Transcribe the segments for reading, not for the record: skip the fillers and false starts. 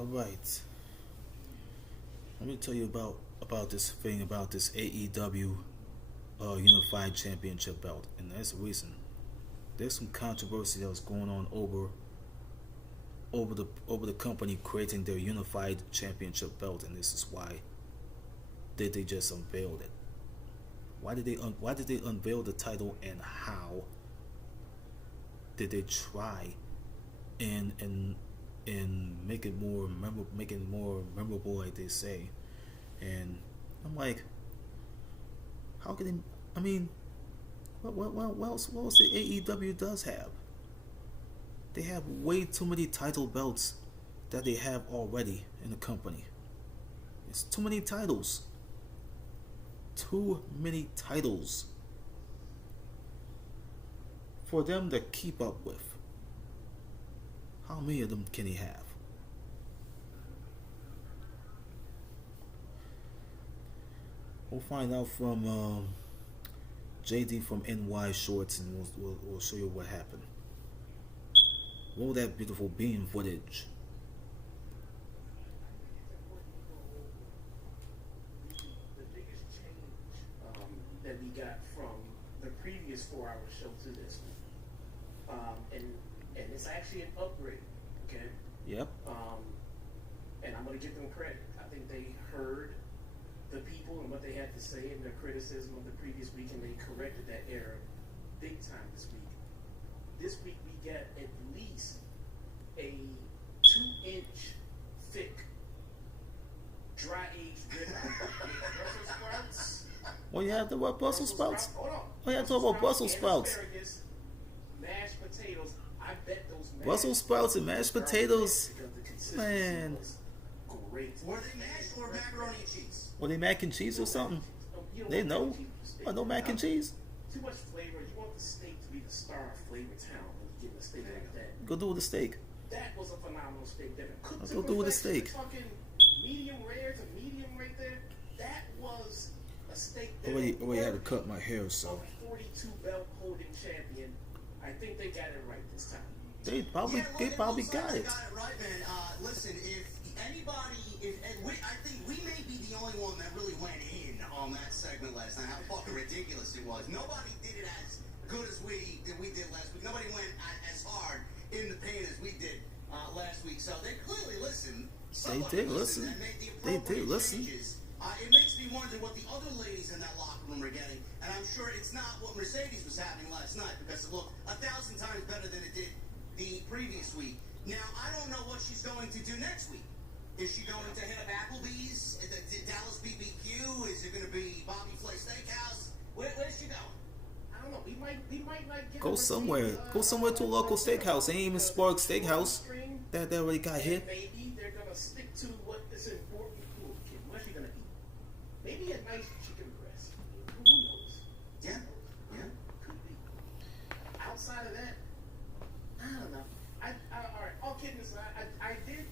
All right. Let me tell you about this thing about this AEW Unified Championship belt, and that's the reason. There's some controversy that was going on over the company creating their Unified Championship belt, and this is why did they just unveil it? Why did they unveil the title, and how did they try and make it more memorable, like they say? And I'm like, how can they? I mean, what else the AEW does have? They have way too many title belts that they have already in the company. It's too many titles. Too many titles for them to keep up with. How many of them can he have? We'll find out from JD from NY Shorts, and we'll show you what happened. Roll that beautiful beam footage. The biggest change that we got from the previous 4-hour show to this one, and it's actually an upgrade. Okay. Yep. And I'm gonna give them credit. I think they heard the people and what they had to say and their criticism of the previous week, and they corrected that error big time this week. This week we get at least a 2-inch thick dry aged rib Brussels sprouts. Well, you have the what, Brussels sprouts? Hold on. Oh, yeah, talk about Brussels sprouts. Asparagus, mashed potatoes. I bet those Brussels sprouts and mashed potatoes. Man. Great. Were they mashed or macaroni and cheese? Were they mac and cheese or something? They know. I know mac and cheese. Too much flavor. You want the steak to be the star of Flavor Town when you get a steak like that. Go do with the steak. That was a phenomenal steak. That cooked Go do with the steak. Fucking medium rare to medium right there. That was a steak. Already had to cut my hair, so. 42 belt holding champion. I think they got it right this time. They probably got it. They got it right, man. Listen, if I think we may be the only one that really went in on that segment last night. How fucking ridiculous it was. Nobody did it as good as we did last week. Nobody went as hard in the paint as we did last week. So they clearly listened. They did listen. They did listen. It makes me wonder what the other ladies in that locker room are getting, and I'm sure it's not what Mercedes was having last night, because it looked 1,000 times better than it did the previous week. Now, I don't know what she's going to do next week. Is she going to hit up Applebee's, the Dallas BBQ? Is it going to be Bobby Flay Steakhouse? Where's she going? I don't know. We might not get Go somewhere. Go somewhere to a local steakhouse. Ain't even Spark Steakhouse. That already got hit. Maybe they're gonna stick to what is important to a kid. What's she gonna eat? Maybe a nice chicken breast. Who knows? Yeah. Could be. Outside of that, I don't know. All right. All kidding aside, I did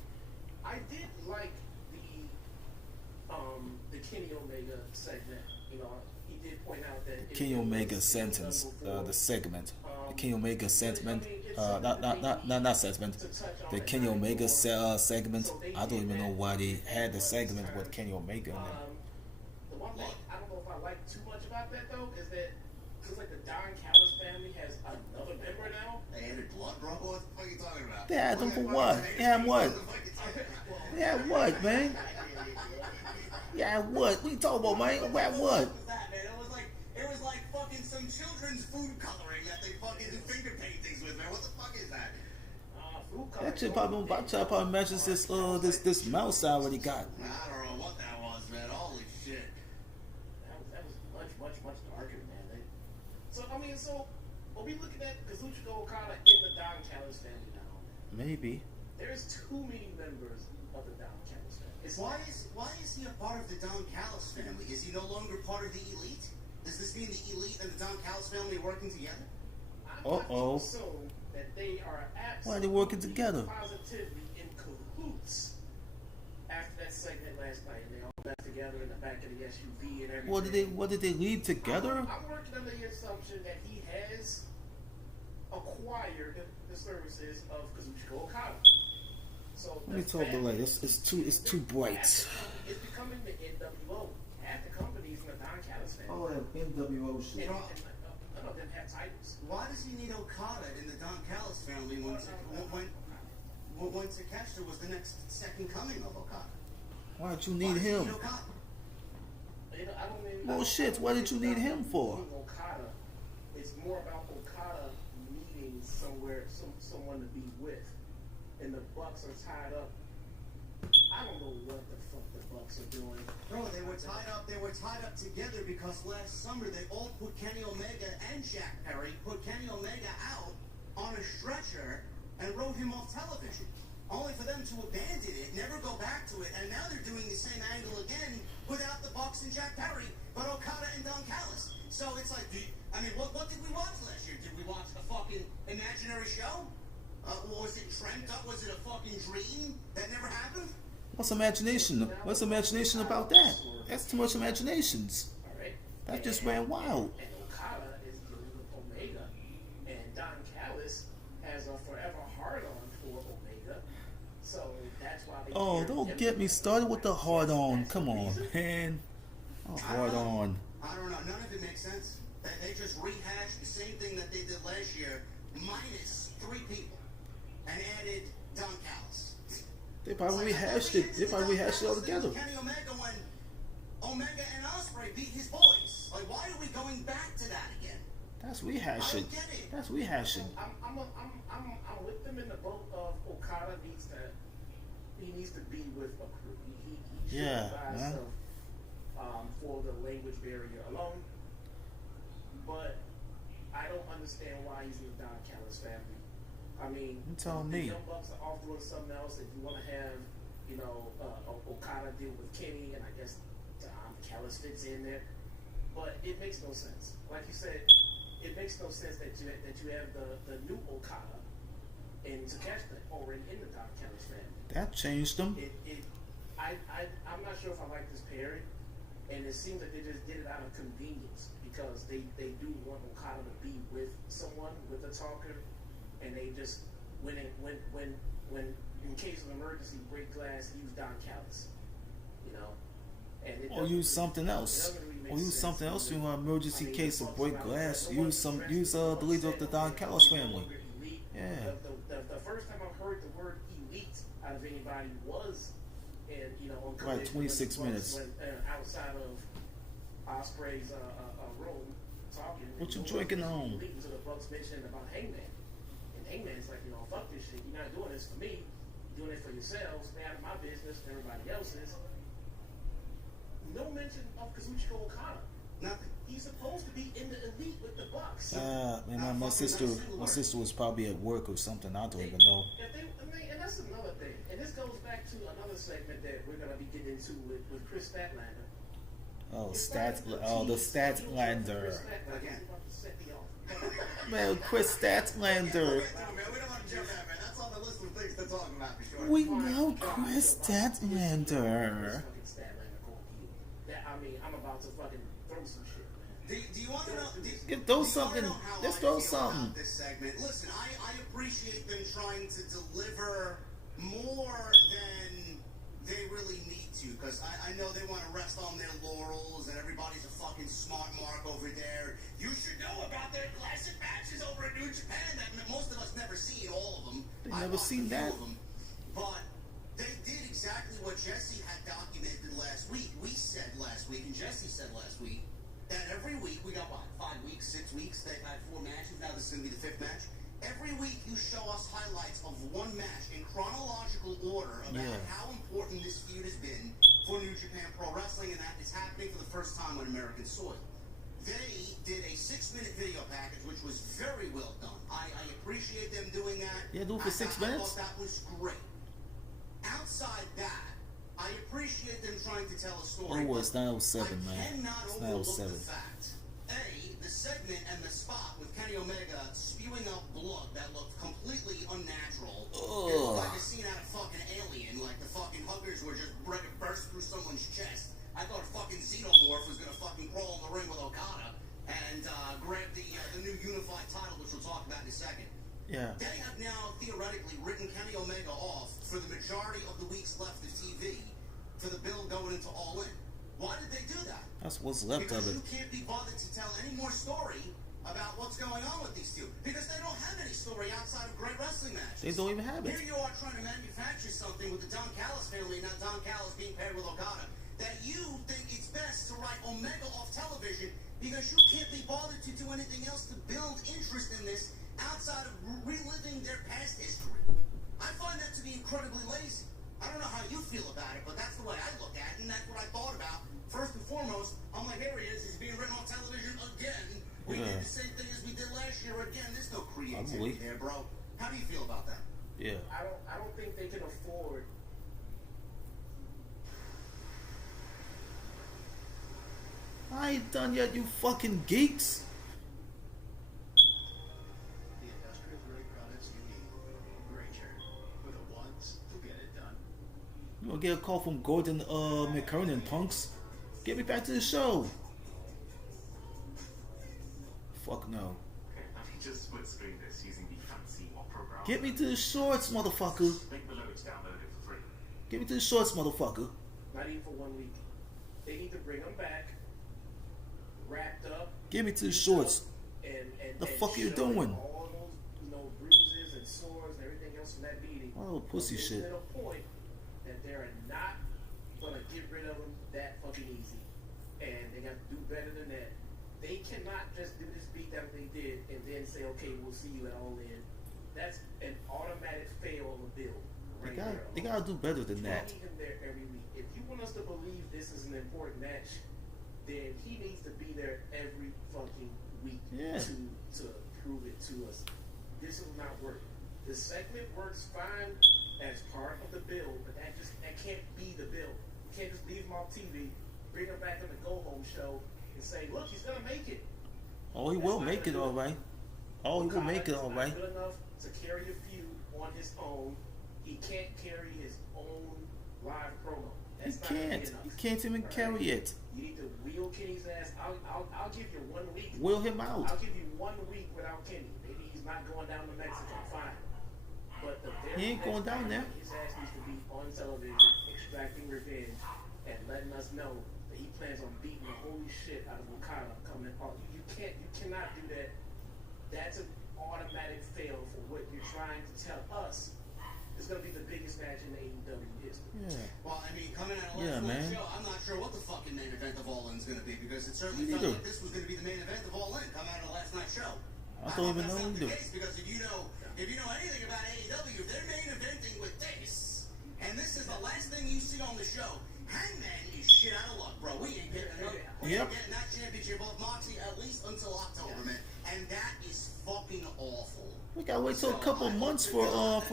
like the Kenny Omega segment. You know, he did point out that Kenny Omega sentence, the segment. The Kenny Omega segment, not segment. The Kenny Omega segment. I don't even know why they had the segment with Kenny Omega in there. The one thing I don't know if I like too much about that though is that it's like the Don Callis family has another member now. They added blood, bro. What the fuck are you talking about? They had them for what? Yeah, what? Yeah, what, man? Yeah, what? What you talking about, man? Yeah, what? It was like fucking some children's food coloring that they fucking do finger paintings with, man. What the fuck is that? That shit probably matches this mouse I already got. I don't know what that was, man. Holy shit. That was much darker, man. So are we looking at Kazuchika Okada in the Don Callis family now? Maybe. There's too many members of the Don Callis family. Why is he a part of the Don Callis family? Is he no longer part of the Elite? Does this mean the Elite and the Don Callis family are working together? I'm going to assume that they are absolutely Why are they working together? Positively in cahoots after that segment last night, and they all got together in the back of the SUV and everything. What did they leave together? I'm working under the assumption that he has acquired the services of Kazuchika Okada. So Let me talk the light. It's too bright. It's becoming the NWO. Half the companies in the Don Callis family. Oh, that NWO shit. And none of them have titles. Why does he need Okada in the Don Callis family when Takeshita was the next second coming of Okada? Why did you need him? Well, shit. What did you need him for? Okada. It's more about Okada needing someone to be with, and the Bucks are tied up. I don't know what the fuck the Bucks are doing. Bro, they were tied up. They were tied up together because last summer they all put Kenny Omega and Jack Perry put Kenny Omega out on a stretcher and wrote him off television, only for them to abandon it, never go back to it, and now they're doing the same angle again without the Bucks and Jack Perry, but Okada and Don Callis. So it's like, what did we watch last year? Did we watch a fucking imaginary show? Was it dreamt up? Was it a fucking dream that never happened? What's imagination? What's imagination about that? That's too much imaginations. That just ran wild. And Okada is dealing with Omega, and Don Callis has a forever hard-on for Omega. So that's why they... Oh, don't get me started with the hard-on. Come on, man. Oh, hard-on. I don't know. None of it makes sense. They just rehashed the same thing that they did last year, minus 3 people, and added Don Callis. They probably rehashed it. They probably rehashed it all together. Kenny Omega when Omega and Ospreay beat his boys. Like, why are we going back to that again? That's rehashing. That's rehashing. I'm with them in the boat of Okada needs to be with a crew. He shouldn't by himself for the language barrier alone. But I don't understand why he's in the Don Callis family. I mean, the Young Bucks are off doing something else. If you want to have, Okada deal with Kenny, and I guess Don Callis fits in there, but it makes no sense. Like you said, it makes no sense that you have the new Okada and Takeshita already in the Don Callis family. That changed them. I'm not sure if I like this pairing, and it seems like they just did it out of convenience because they do want Okada to be with someone, with a talker. And they just, when in case of emergency, break glass, use Don Callis, or use something else. Or use something else in an emergency case of break glass. Use the leader of the Don Callis family. Yeah. The first time I've heard the word elite out of anybody was on right, 26 minutes. When, outside of Ospreay's room talking. What you drinking on? Leading to the Bucks mentioning about Hangman. Hangman's like, fuck this shit. You're not doing this for me. You're doing it for yourselves. Stay out of my business and everybody else's. No mention of Kazuchika Okada. Nothing. He's supposed to be in the elite with the Bucks. Man, my sister was probably at work or something. I don't even know. And that's another thing. And this goes back to another segment that we're gonna be getting into with Chris Statlander. Oh, the Statlander. Again. Man, Chris Statlander. Man, we don't want to jump that, man. That's on the list of things to talk about for sure. We know Chris Statlander. I'm about to fucking throw some shit, man. Do you want to know? Throw something. Let's throw something. This segment. Listen, I appreciate them trying to deliver more than they really need to, because I know they want to rest on their laurels, and everybody's a fucking smart mark over there. You should know about their classic matches over in New Japan that most of us never seen, all of them. Never seen that. But they did exactly what Jesse had documented last week. We said last week, and Jesse said last week, that every week, we got 5 weeks, 6 weeks, they've had 4 matches, now this is going to be the 5th match. Every week you show us highlights of one match in chronological order about how important this feud has been for New Japan Pro Wrestling, and that is happening for the first time on American soil. They did a 6-minute video package, which was very well done. I appreciate them doing that. Yeah, do it for 6 minutes? I thought that was great. Outside that, I appreciate them trying to tell a story. Oh, it's 9:07, man. It's 9:07. The fact, the segment and the spot with Kenny Omega spewing out blood that looked completely unnatural. It looked like a scene out of fucking Alien, like the fucking huggers were just burst through someone's chest. I thought fucking Xenomorph was gonna fucking crawl in the ring with Okada and grab the new unified title, which we'll talk about in a second. Yeah. They have now theoretically written Kenny Omega off for the majority of the weeks left of TV for the build going into All In. Why did they do that? That's what's left because of it. You can't be bothered to tell any more story about what's going on with these two. Because they don't have any story outside of great wrestling matches. They don't even have it. Here you are trying to manufacture something with the Don Callis family, not Don Callis being paired with Okada, that you think it's best to write Omega off television because you can't be bothered to do anything else to build interest in this outside of reliving their past history. I find that to be incredibly lazy. I don't know how you feel about it, but that's the way I look at it, and that's what I thought about. First and foremost, I'm like, here he is, he's being written on television again. We did the same thing as we did last year again. There's no creativity there, bro. How do you feel about that? Yeah. I don't think they can afford. I ain't done yet, you fucking geeks. The industrial grade products you need. Granger. For the ones who get it done. You gonna get a call from Gordon McKernan, punks? Get me back to the show. Fuck no. Just split screen this using the fancy what program? Get me to the shorts, motherfucker. Link below to download it for free. Get me to the shorts, motherfucker. Not even for 1 week. They need to bring them back, wrapped up. Get me to the shorts. And The fuck are you show doing? all those, bruises and sores and everything else from that beating. Oh, pussy But shit. At a point that they're not gonna get rid of them that fucking easy, and they got to do better than that. They cannot just do this beat that they did and then say, okay, we'll see you at All In. That's an automatic fail of a build. Right They gotta do better than that. Him there every week. If you want us to believe this is an important match, then he needs to be there every fucking week to prove it to us. This will not work. The segment works fine as part of the build, but that can't be the build. You can't just leave him off TV, bring him back on the go home show, and say, look, he's gonna make it. Oh, he will make it all right. Oh, he will make it all right. Good enough to carry a feud on his own. He can't carry his own live promo. He can't. He can't even carry it. You need to wheel Kenny's ass. I'll give you 1 week. Wheel him out. I'll give you 1 week without Kenny. Maybe he's not going down to Mexico. Fine. But the very He ain't going down there. His ass needs to be on television, extracting revenge, and letting us know that he plans on beating the holy shit out of Okada coming up. You cannot do that. That's an automatic fail for what you're trying to tell us. It's going to be the biggest match in AEW history. Yeah. Well, I mean, coming out of last night's show, I'm not sure what the fucking main event of All In is going to be because it certainly felt like this was going to be the main event of All In coming out of last night's show. I don't even know either. either. Because if you know anything about AEW, they're main eventing with this, and this is the last thing you see on the show. Hangman is shit out of luck, bro. We ain't getting that championship off Moxie at least until October, man, and that is fucking awful. We gotta wait till a couple months for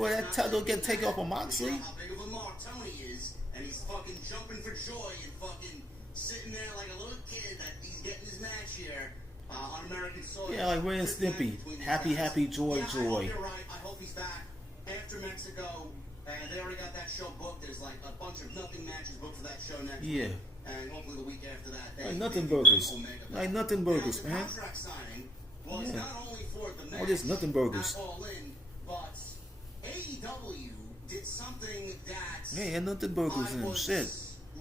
that title to get taken off of Moxley. You know how big of a mark Tony is, and he's fucking jumping for joy and fucking sitting there like a little kid that he's getting his match here on American soil. Yeah, like Ren and Stimpy. Happy, joy, I joy. hope you're right. I hope he's back after Mexico. And they already got that show booked. There's like a bunch of nothing matches booked for that show next week. And hopefully the week after that. Like nothing burgers. Like nothing burgers, the man. contract signing was not only for the match, all this nothing burgers. not All In, but AEW did something that Yeah, nothing burgers I and was shit.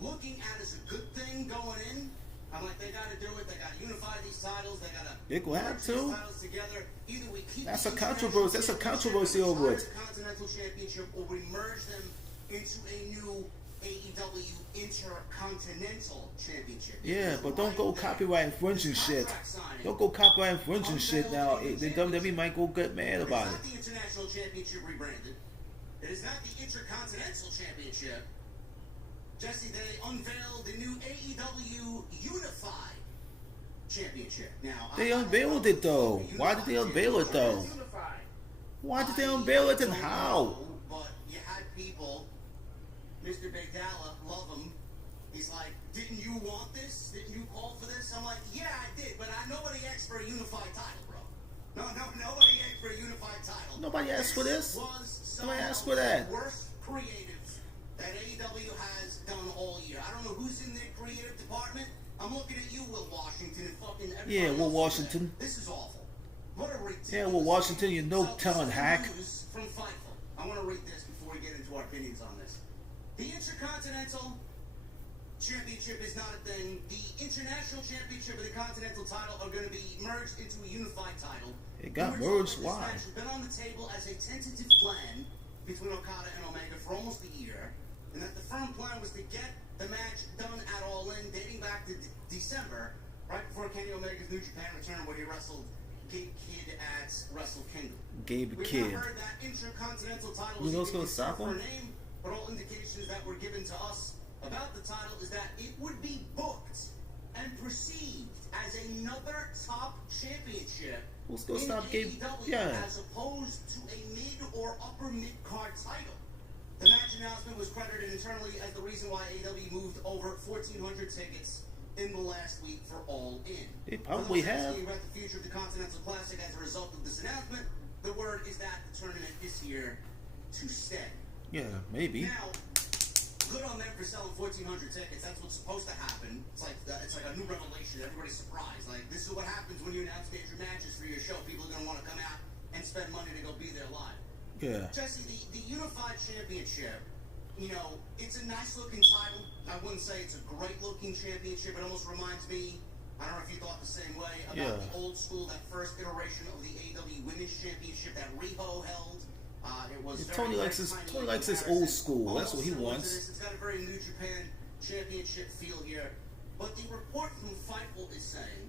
looking at as a good thing going in. I'm like, they got to do it. They got to unify these titles. They got to. They gonna have to. Titles together. Either we keep That's the a controversy. That's a controversy over it. Continental Championship, or we merge them into a new AEW Intercontinental Championship. Yeah, but don't go copyright infringing shit. Don't go copyright infringing shit now. The WWE might go get mad about it. It's not the International Championship rebranded. It is not the Intercontinental Championship. Jesse, they unveiled the new AEW Unified Championship. Now, They unveiled it though. Why did they unveil it though? Why did they unveil it and how? But you had people, Mr. Big Dalla, love him. He's like, didn't you want this? Didn't you call for this? I'm like, yeah, I did, but nobody asked for a unified title, bro. Nobody asked for a unified title. Nobody asked for this. Nobody asked for that. Worst creatives that AEW has done all year. I don't know who's in their creative department. I'm looking at you, Will Washington, and fucking everybody. Yeah, Will else Washington. This is awful. What a ridiculous. Yeah, Will Washington, you no talent hack. From Fightful. I want to read this before we get into our opinions on this. The Intercontinental Championship is not a thing. The International Championship and the Continental title are going to be merged into a unified title. It got Rumors merged. are that Why? This match has been on the table as a tentative plan between Okada and Omega for almost a year, and that the firm plan was to get the match done at All In, dating back to December, right before Kenny Omega's New Japan return, where he wrestled Gabe Kidd at Wrestle Kingdom. Gabe We've Kidd. not heard that Intercontinental title You know was what's gonna stop even for him? a name, but all indications that were given to us about the title is that it would be booked and perceived as another top championship Who's gonna in stop Gabe? AEW, Yeah. as opposed to a mid or upper mid card title. The match announcement was credited internally as the reason why AEW moved over 1,400 tickets in the last week for All In. They probably For those have. asking about the future of the Continental Classic as a result of this announcement, the word is that the tournament is here to stay. Yeah, maybe. Now, good on them for selling 1,400 tickets. That's what's supposed to happen. It's like a new revelation. Everybody's surprised. Like, this is what happens when you announce major matches for your show. People are going to want to come out and spend money to go be there live. Yeah. Jesse, the Unified Championship, you know, it's a nice looking title. I wouldn't say it's a great looking championship. It almost reminds me, I don't know if you thought the same way, about the old school, that first iteration of the AEW Women's Championship that Riho held. It was Yeah, very, Tony likes very his tiny Tony in likes his comparison. old school. That's what he Almost similar to wants. this. It's got a very New Japan Championship feel here. But the report from Fightful is saying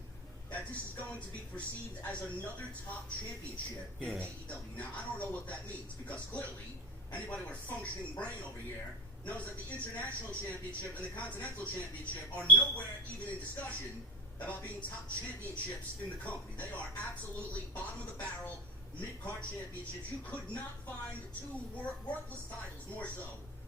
that this is going to be perceived as another top championship in Yeah. AEW. Now, I don't know what that means, because clearly, anybody with a functioning brain over here knows that the International Championship and the Continental Championship are nowhere even in discussion about being top championships in the company. They are absolutely bottom of the barrel, mid-card championships. You could not find two worthless titles more so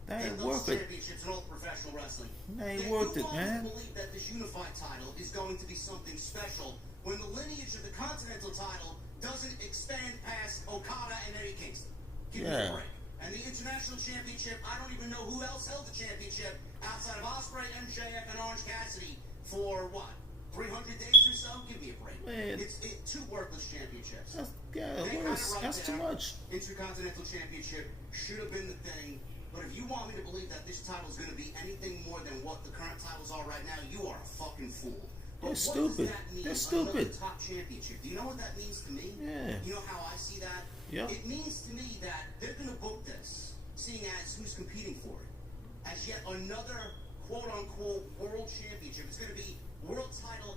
That than ain't those worth it. championships in all professional wrestling. That ain't If worth you it, want to man. believe that this unified title is going to be something special when the lineage of the Continental title doesn't expand past Okada and Eddie Kingston. Give me a Yeah. break. And the International Championship, I don't even know who else held the championship outside of Ospreay, MJF, and Orange Cassidy for what, 300 days or so? Give me a break. Man. It's two worthless championships. That's, yeah, They got it worse. right That's too there. much. Intercontinental Championship should have been the thing. But if you want me to believe that this title is going to be anything more than what the current titles are right now, you are a fucking fool. But They're what stupid. does that mean, They're stupid. another top championship? Do you know what that means to me? Yeah. You know how I see that? Yeah. It means to me that they're going to book this, seeing as who's competing for it, as yet another quote-unquote world championship. It's going to be world title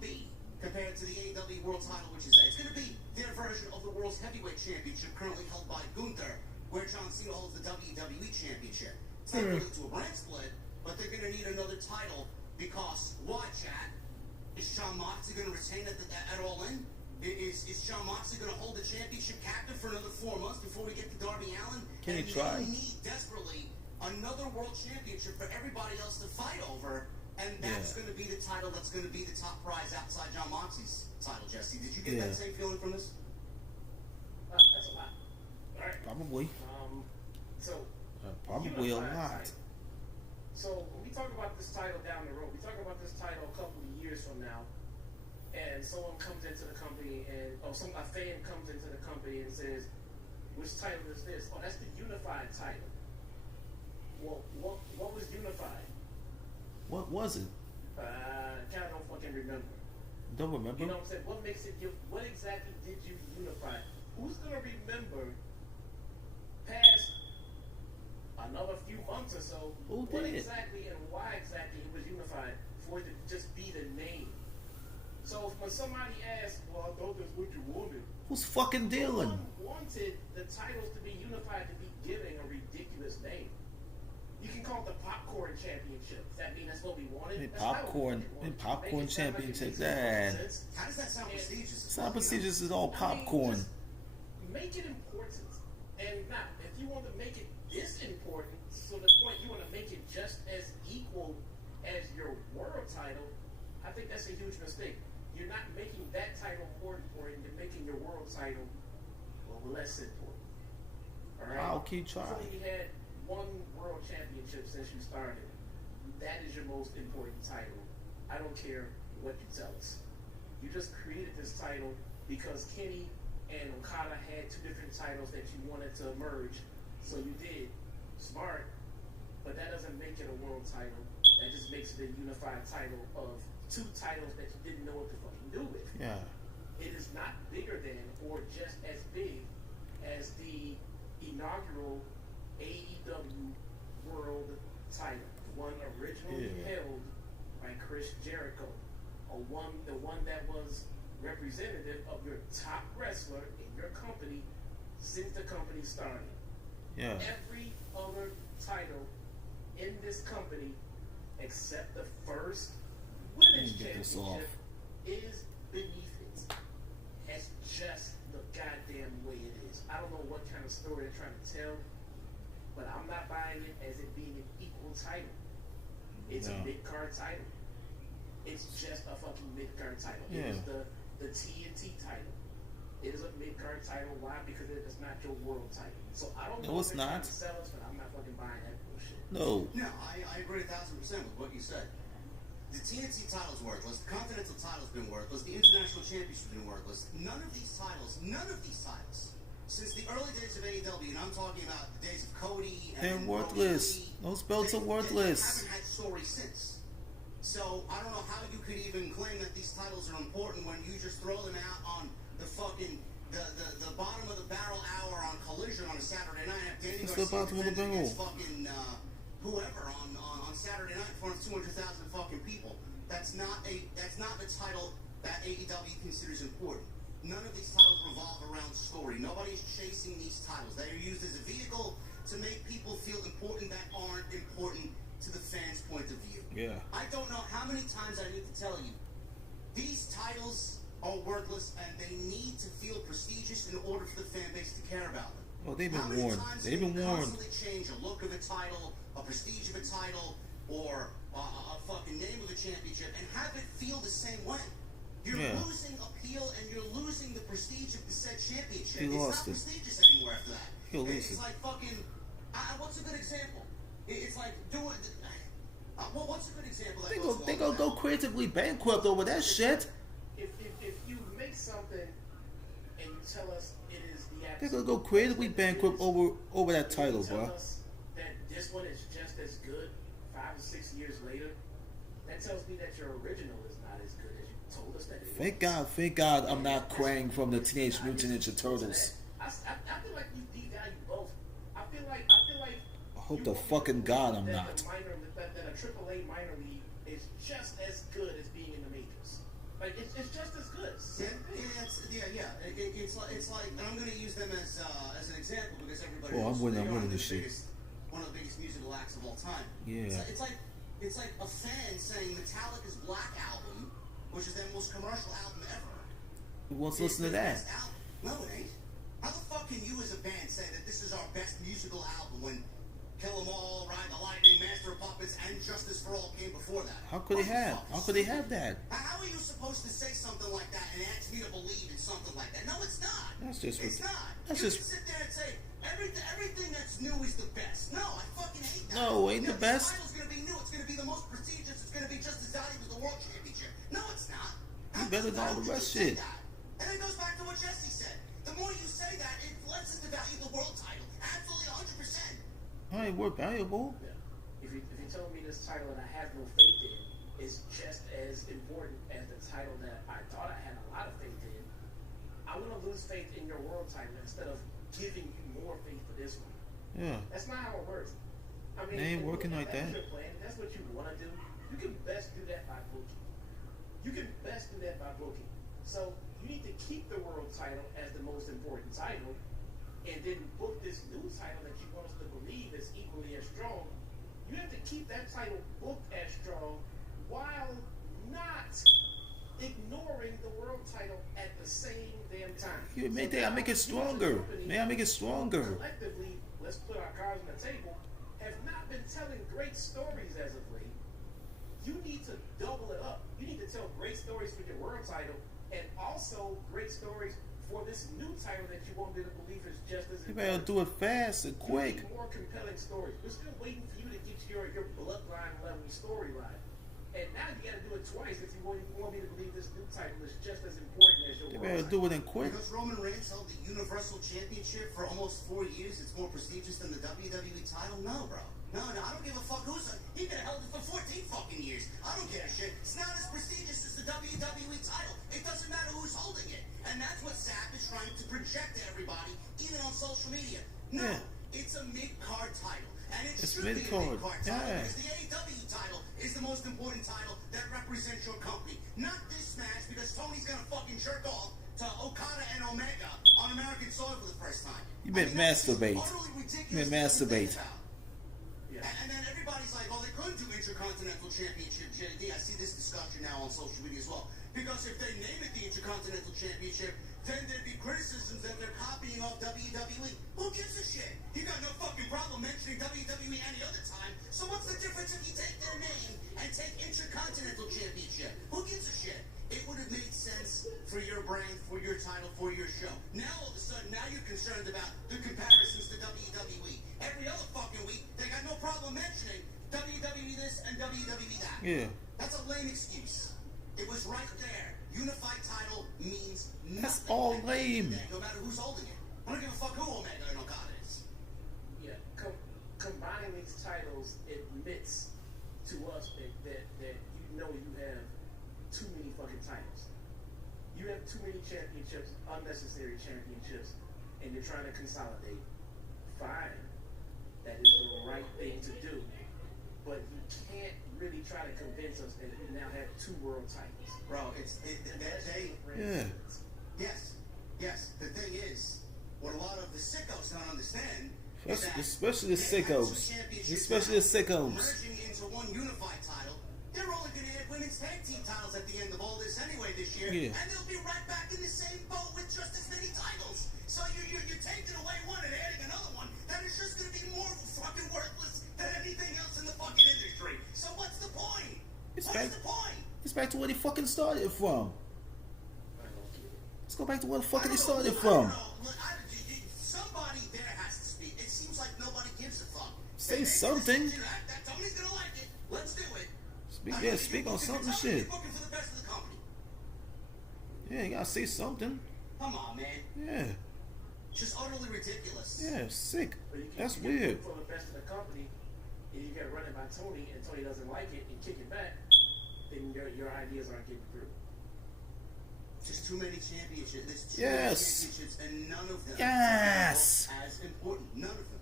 B compared to the AEW world title, which is A. It's going to be their version of the world's heavyweight championship currently held by Gunther, where John Cena holds the WWE championship. It's not really to a brand split, but they're going to need another title because why, chat? Is Shawn Moxley going to retain at All In? Is Shawn Moxley going to hold the championship captive for another 4 months before we get to Darby Allin? Can he And try? They need desperately another world championship for everybody else to fight over, and that's going to be the title that's going to be the top prize outside John Moxley's title, Jesse. Did you get that same feeling from this? That's a lot. All right. Probably. So Probably a unified lot. title. So when we talk about this title down the road, we talk about this title a couple of years from now, and someone comes into the company a fan comes into the company and says, "Which title is this?" Oh, that's the unified title. Well, what was unified? What was it? Kind of don't fucking remember. Don't remember. You know what I'm saying? What makes it? What exactly did you unify? Who's gonna remember past another few months or so? Who What did? exactly and why exactly it was unified for it to just be the name? So when somebody asks, "Well, I thought that's what you wanted," Who's fucking no dealing? one wanted the titles to be unified to be given a ridiculous name. You can call it the Popcorn Championship. Does that mean that's what we wanted? Hey, That's not what popcorn- we wanted. hey, popcorn Make it sound like it championship, makes that- sense. How does that sound prestigious? It's not prestigious. It's all I mean, popcorn. just make it important. And now, if you want to make it this important, so the point you want to make it just as equal as your world title, I think that's a huge mistake. You're not making that title important for it. You're making your world title less important. All right. I'll keep trying. So you had one world championship since you started. That is your most important title. I don't care what you tell us. You just created this title because Kenny and Okada had two different titles that you wanted to merge So you did smart, but that doesn't make it a world title. That just makes it a unified title of two titles that you didn't know what to fucking do with. Yeah. It is not bigger than or just as big as the inaugural AEW World title, the one originally held by Chris Jericho, the one that was representative of your top wrestler in your company since the company started. Yeah. Every other title in this company, except the first women's championship, is beneath it. That's just the goddamn way it is. I don't know what kind of story they're trying to tell, but I'm not buying it as it being an equal title. It's a mid-card title. It's just a fucking mid-card title. Yeah. It is the TNT title. It is a mid-card title. Why? Because it is not your world title. So I don't know No, if it's they're trying not. to sell us, but I'm not fucking buying that bullshit. No. No, I agree 1,000% with what you said. The TNT title's worthless. The Continental title's been worthless. The International Championship's been worthless. None of these titles, since the early days of AEW, and I'm talking about the days of Cody and They're worthless. Those belts are worthless. They haven't had story since. So I don't know how you could even claim that these titles are important when you just throw them out on the fucking the bottom of the barrel hour on Collision on a Saturday night. Have Danny It's the Garcia bottom of the defending against barrel. fucking whoever on Saturday night in front of 200,000 fucking people. That's not the title that AEW considers important. None of these titles revolve around story. Nobody's chasing these titles. They are used as a vehicle to make people feel important that aren't important to the fans' point of view. Yeah. I don't know how many times I need to tell you, these titles are worthless and they need to feel prestigious in order for the fan base to care about them. Oh, they've How been many warned. times They've can been you warned. constantly change a look of a title, a prestige of a title, or a fucking name of a championship and have it feel the same way? You're losing appeal and you're losing the prestige of the said championship. He It's lost not it. prestigious anymore after that. He'll lose It's it. like fucking. What's a good example? It's like doing. Well, what's a good example? That goes They along gonna with go creatively bankrupt over that shit. If you make something and you tell us it is the They're absolute gonna go creatively best that it bankrupt is, over that and title, you tell bro. us that this one is just as good 5 or 6 years later, that tells me that your original is not as good as you told us that it is. Thank God I'm not Krang from the Teenage Mutant Ninja Turtles. I feel like you devalue both. I feel like I hope you to want me fucking to God believe I'm that not. that a AAA minor league is just as good as being in the majors. Like it's just as good. Same thing. It's like, and I'm going to use them as an example because everybody. Oh, I'm knows winning. they I'm are winning the this shit. One of the biggest musical acts of all time. Yeah. It's like a fan saying Metallica's Black Album, which is their most commercial album ever. Who wants to is listen to their that? best album. No, it ain't. How the fuck can you as a band say that this is our best musical album when Kill 'Em All, Ride the Lightning, Master of Puppets, and Justice for All came before that? How could they have? How could they have that? How are you supposed to say something like that and ask me to believe in something like that? No, it's not. That's just It's not. that's You just- can sit there and say everything that's new is the best. No, I fucking hate that. No, ain't the best. This title's gonna be new. It's gonna be the most prestigious. It's gonna be just as valuable as the World Championship. No, it's not. better than all the rest shit. And it goes back to what Jesse said. The more you say that, it lessens the value of the world title. Absolutely 100%. Alright, we're valuable. Yeah. If you tell me this title that I have no faith in is just as important as the title that I thought I had a lot of faith in, I want to lose faith in your world title instead of giving you more faith for this one. Yeah. That's not how it works. I mean, They ain't working if like that's that. your plan, if that's what you want to do. You can best do that by booking. You can best do that by booking. So you need to keep the world title as the most important title, and then book this new title that you want us to believe is equally as strong. You have to keep that title booked as strong while not ignoring the world title at the same damn time. You make So that, I make it now, you as a stronger. company, May I make it stronger? collectively, let's put our cards on the table, have not been telling great stories as of late. You need to double it up. You need to tell great stories for your world title and also great stories for this new title that you want me to believe is just as You better important. do it fast and You quick. need more compelling stories. We're still waiting for you to get your bloodline level storyline. And now you got to do it twice if you want me to believe this new title is just as important as your They world better title. do it and quick. Because Roman Reigns held the Universal Championship for almost 4 years, it's more prestigious than the WWE title? No, bro. No, I don't give a fuck who's... He could have held it for 14 fucking years. I don't give a shit. It's not as prestigious as the WWE title. It doesn't matter who's holding it. And that's what Sap is trying to project to everybody, even on social media. No, Yeah. it's a mid-card title. And it It's should be a mid-card. mid-card title. Yeah. Because the AEW title is the most important title that represents your company. Not this match, because Tony's gonna fucking jerk off to Okada and Omega on American soil for the first time. You meant masturbate. Utterly ridiculous You meant to even masturbate. think about. Yeah. And then everybody's like, oh, they couldn't do Intercontinental Championship, JD. I see this discussion now on social media as well. Because if they name it the Intercontinental Championship, then there'd be criticisms that they're copying off WWE. Who gives a shit? You got no fucking problem mentioning WWE any other time. So what's the difference if you take their name and take Intercontinental Championship? Who gives a shit? It would have made sense for your brand, for your title, for your show. Now all of a sudden, now you're concerned about the comparisons to WWE. Every other fucking week, they got no problem mentioning WWE this and WWE that. Yeah. That's a lame excuse. It was right there. Unified title means nothing. That's all at the end of the lame. day, no matter who's holding it. I don't give a fuck who Omega and Okada is. Yeah, combining these titles admits to us that you know you have too many fucking titles. You have too many championships, unnecessary championships, and you're trying to consolidate. Fine, that is the right thing to do, but you can't really try to convince us that we now have 2 world titles. Bro, Yeah. Yes. The thing is, what a lot of the sickos don't understand is that Especially the they have sickos. some championships Especially the now sickos. merging into one unified title. They're only going to add women's tag team titles at the end of all this anyway this year, Yeah. and they'll be right back in the same boat with just as many titles. So you're taking away one and adding another one that is just going to be more fucking worthless than anything else in the fucking industry. So what's the point? It's What's back- the point? It's back to where they fucking started from. I don't get it. Let's go back to where the fucking I they don't know. started I from. don't know. Look, somebody there has to speak. It seems like nobody gives a fuck. Say They make a something. decision that Tony's gonna like it. Let's do it. Speak, I yeah, mean, speak you're on booking something, for somebody, shit. You're booking for the best of the company. Yeah, you gotta say something. Come on, man. Yeah, Just utterly ridiculous. yeah, sick. But you That's you weird. For the best of the company, and you get run it by Tony, and Tony doesn't like it and kick it back, then your ideas aren't getting through. Just too many championships. There's too Yes. many championships, and none of them Yes. are as important. None of them.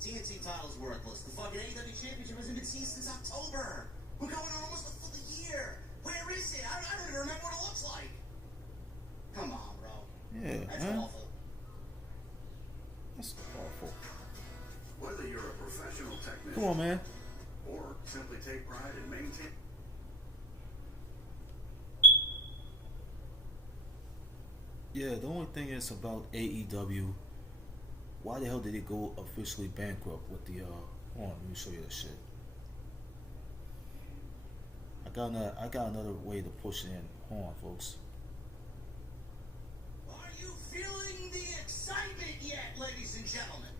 TNT title's worthless. The fucking AEW championship hasn't been seen since October. We're going on almost a full year. Where is it? I don't even remember what it looks like. Come on, bro. Yeah, That's man. awful. That's awful. Whether you're a professional technician Come on, man. or simply take pride in maintaining. Yeah, the only thing is about AEW. Why the hell did it go officially bankrupt with the hold on, let me show you this shit. I got another way to push it in. Hold on, folks. Are you feeling the excitement yet, ladies and gentlemen?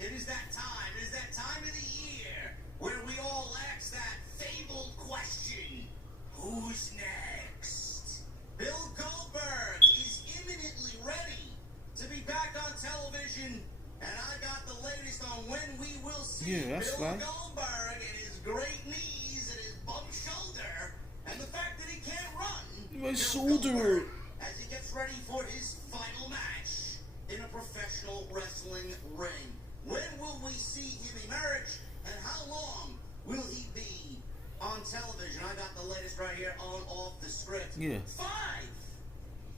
It is that time. It is that time of the year where we all ask that fabled question: who's next? Bill Goldberg is imminently ready to be back on television, and I got the latest on when we will see Yeah, that's Bill right. Goldberg and his great knees and his bum shoulder, and the fact that he can't run. My Bill shoulder. Goldberg, as he gets ready for his final match in a professional wrestling ring. When will we see him emerge, and how long will he be on television? I got the latest right here on Off the Script. Yeah. 5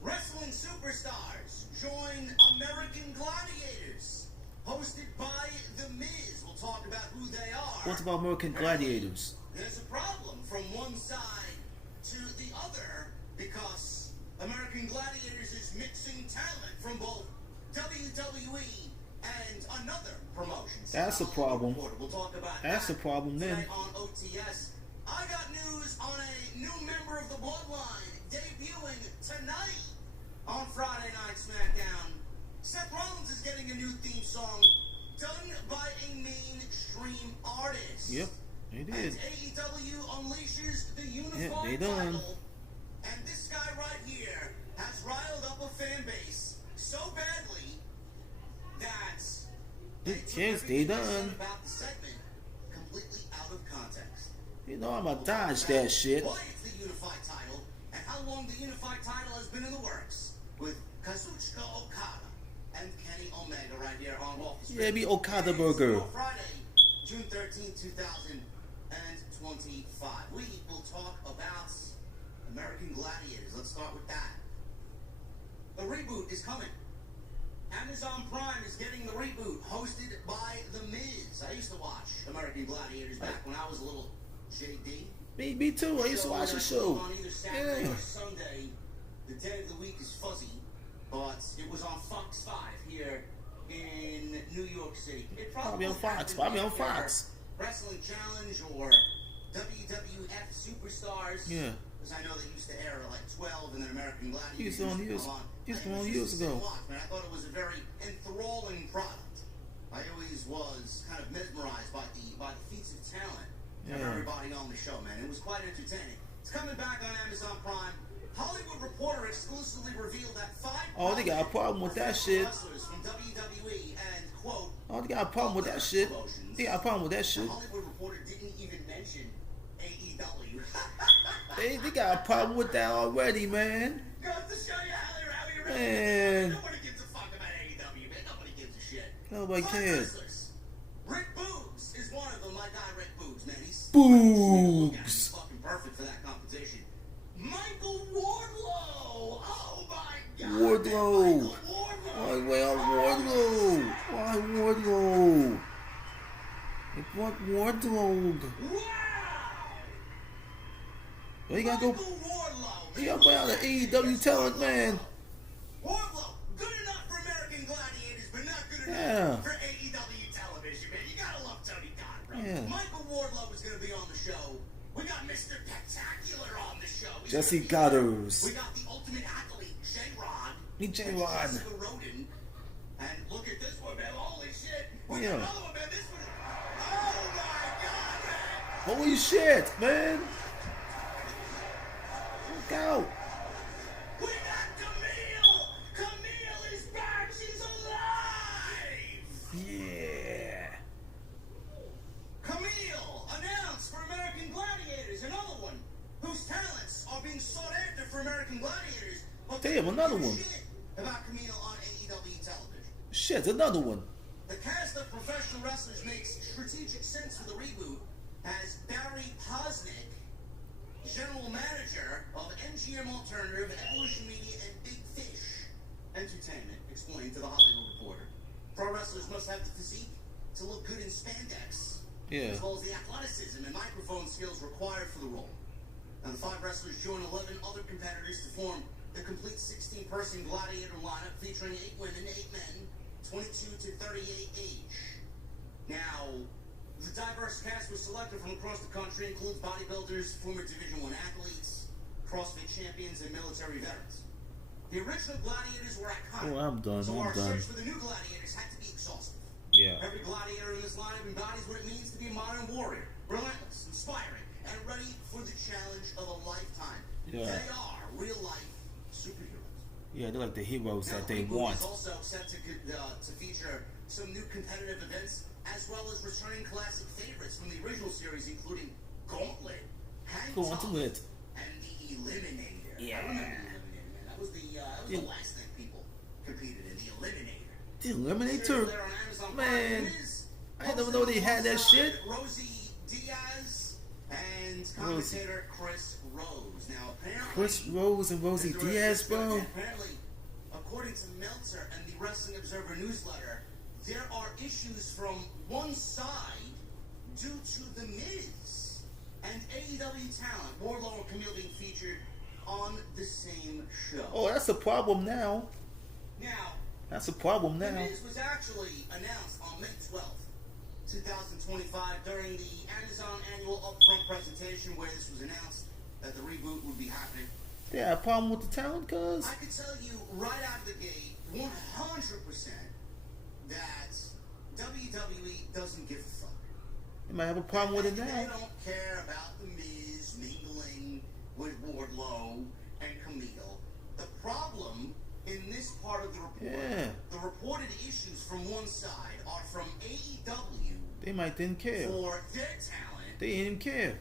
wrestling superstars join American Gladiators, hosted by The Miz. We'll talk about who they are. What about American Gladiators? There's a problem from one side to the other because American Gladiators is mixing talent from both WWE and another promotion. That's a problem. We'll talk about That's that a problem then. tonight on OTS. I got news on a new member of the Bloodline debuting tonight on Friday Night SmackDown. Seth Rollins is getting a new theme song done by a mainstream artist. Yep. They did. And AEW unleashes the unified Yeah, they done. title. And this guy right here has riled up a fan base so badly that they took Yes, they everything I said done. about the segment completely out of context. You know I'ma dodge that shit. Why it's the unified title and how long the unified title has been in the works with Kazuchika Okada and Kenny Omega right here on Walking Street. Yeah, be Okada It's burger. on Friday, June 13, 2025. We will talk about American Gladiators. Let's start with that. The reboot is coming. Amazon Prime is getting the reboot, hosted by The Miz. I used to watch American Gladiators back when I was a little JD. Me too. I used to watch the show. On either Saturday Yeah. or Sunday. The day of the week is fuzzy, but it was on Fox 5 here in New York City. It Probably on Fox. happened Probably on after Fox. Wrestling Challenge or WWF Superstars. Yeah. Because I know they used to air at like 12 and then American Gladiators. He was on years. He was on years ago. Man, I thought it was a very enthralling product. I always was kind of mesmerized by the feats of talent of Yeah. everybody on the show, man. It was quite entertaining. It's coming back on Amazon Prime. Hollywood Reporter exclusively revealed that 5 Oh, they got a problem with that shit. wrestlers from WWE and quote. Oh, they got a problem with that shit. They got a problem with that The shit. Hollywood Reporter didn't even mention AEW. They got a problem with that already, man. Goes to show you how you really Man. Nobody gives a fuck about AEW, man. Nobody gives a shit. Nobody 5 cares. wrestlers. Rick Boogs is one of them. My guy Rick Boogs, man. He's Boogs. He's fucking perfect for that competition. Michael Wardlow. Oh my god. Wardlow. Michael Wardlow. Why Wardlow? Why Wardlow? They brought Wardlow. Wow. Well, you gotta go. Michael Wardlow. You gotta put out the AEW talent, man. Wardlow, good enough for American Gladiators, but not good enough Yeah. for AEW television, man. You gotta love Tony Khan, bro. Yeah. Michael Wardlow is gonna be on the show. We got Mr. Spectacular on the show. He's Jesse gonna be Goddard. We got the ultimate athlete, J-Rod. Meet J-Rod. And Jessica Rodin. And look at this one, man. Holy shit. We Yeah. got another one, man. This one. Oh my god, man. Holy shit, man. Look out. We got Camille. Camille is back. She's alive. Yeah. Camille announced for American Gladiators, another one whose talents are being sought after for American Gladiators. But Damn, another one. Shit about Camille on AEW television. Shit, another one. The cast of professional wrestlers makes strategic sense for the reboot as Barry Posnick, general manager of MGM Alternative, Evolution Media, and Big Fish Entertainment, explained to the Hollywood Reporter. Pro wrestlers must have the physique to look good in spandex, Yeah. as well as the athleticism and microphone skills required for the role. Now, the 5 wrestlers join 11 other competitors to form the complete 16-person gladiator lineup featuring 8 women, 8 men, 22 to 38 age. Now, the diverse cast was selected from across the country, includes bodybuilders, former Division I athletes, CrossFit champions, and military veterans. The original gladiators were iconic. Oh, I'm done. So I'm our done. search for the new gladiators had to be exhaustive. Yeah. Every gladiator in this lineup embodies what it means to be a modern warrior, relentless, inspiring, and ready for the challenge of a lifetime. Yeah. They are real-life superheroes. Yeah, they're like the heroes Now, that the they reboot want. is also set to feature some new competitive events, as well as returning classic favorites from the original series, including Gauntlet, Hang Gauntlet. Tough, and the Eliminator. Yeah. I remember the Eliminator, man. That was Yeah. the last thing people competed in, the Eliminator. The Eliminator. There on Amazon Man, Prime. It is I didn't even know they had that shit. Rosie Diaz and commentator Chris Rose. Now, apparently, Chris Rose and Rosie there's a- Diaz, bro. Apparently, according to Meltzer and the Wrestling Observer newsletter, there are issues from one side due to The Miz and AEW talent, Wardlow and Camille being featured on the same show. Oh, that's a problem now. Now, That's a problem The now. Miz was actually announced on May 12th, 2025, during the Amazon annual upfront presentation, where this was announced that the reboot would be happening. They had a problem with the talent, cuz. I could tell you right out of the gate, 100%, that WWE doesn't give a fuck. They might have a problem with it They now. don't care about the Miz mingling with Wardlow and Camille. The problem in this part of the report, the reported issues from one side are from AEW. They might didn't care. For their talent. They didn't care.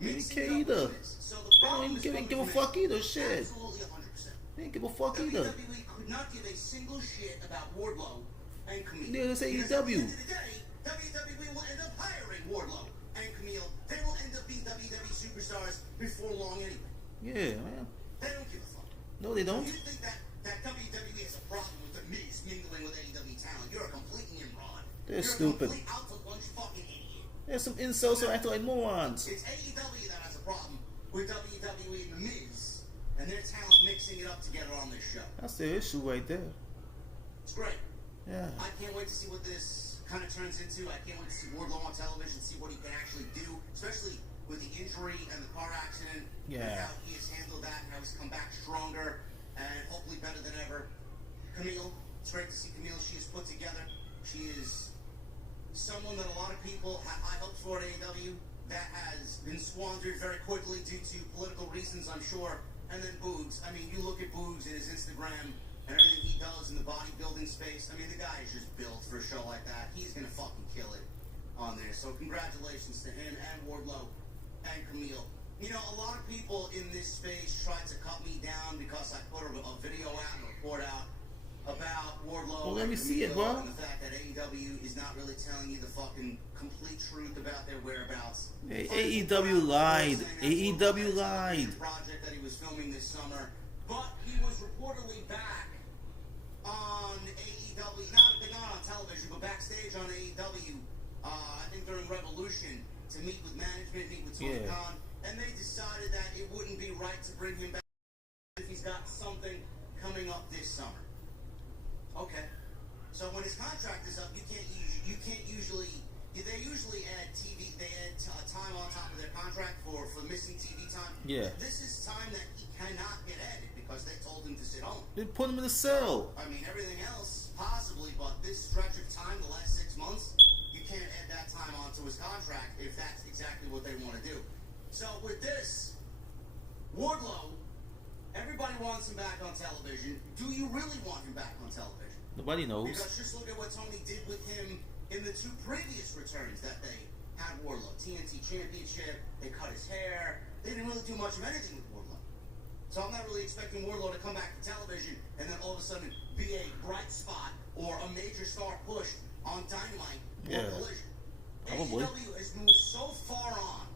They didn't care mixing up either. with this. So the They problem don't is even give a coming fuck from either. Shit. Absolutely 100%. They didn't give a fuck either. WWE could not give a single shit about Wardlow and Camille. Neither does Because AEW. At the end of the day, WWE will end up hiring Wardlow and Camille. They will end up being WWE superstars before long anyway. Yeah, man. They don't give a fuck. No, they don't. If you think that WWE has a problem with the Miz mingling with AEW talent, you're a complete nimrod. They're you're stupid. a complete out to lunch fucking idiot. There's some insults who act like morons. It's AEW that has a problem with WWE and the Miz and their talent mixing it up together on this show. That's the issue right there. It's great. Yeah. I can't wait to see what this kind of turns into. I can't wait to see Wardlow on television, see what he can actually do, especially with the injury and the car accident. Yeah. And how he has handled that and how he's come back stronger and hopefully better than ever. Camille, it's great to see Camille. She is put together. She is someone that a lot of people have high hopes for at AEW. That has been squandered very quickly due to political reasons, I'm sure. And then Boogs. I mean, you look at Boogs and his Instagram and everything he does in the bodybuilding space. I mean, the guy is just built for a show like that. He's going to fucking kill it on there. So congratulations to him and Wardlow and Camille. You know, a lot of people in this space tried to cut me down because I put a video out and a report out about Wardlow. Well, let and me see it, Camille bro. And the fact that AEW is not really telling you the fucking complete truth about their whereabouts. Hey, AEW lied. AEW lied. Project that he was filming this summer, but he was reportedly back on AEW, not on television, but backstage on AEW. I think during Revolution to meet with management, meet with Tony Khan, and they decided that it wouldn't be right to bring him back if he's got something coming up this summer. Okay. So when his contract is up, you can't usually. They usually add TV. They add time on top of their contract for missing TV time. Yeah. This is time that he cannot get added because they told him to sit home. They put him in a cell. I mean, everything else possibly, but this stretch of time, the last 6 months, you can't add that time onto his contract if that's exactly what they want to do. So with this, Wardlow, everybody wants him back on television. Do you really want him back on television? Nobody knows. Because just look at what Tony did with him in the 2 previous returns that they had Wardlow. TNT Championship, they cut his hair. They didn't really do much of anything with Wardlow. So I'm not really expecting Wardlow to come back to television and then all of a sudden be a bright spot or a major star push on Dynamite or Collision. Probably. AEW has moved so far on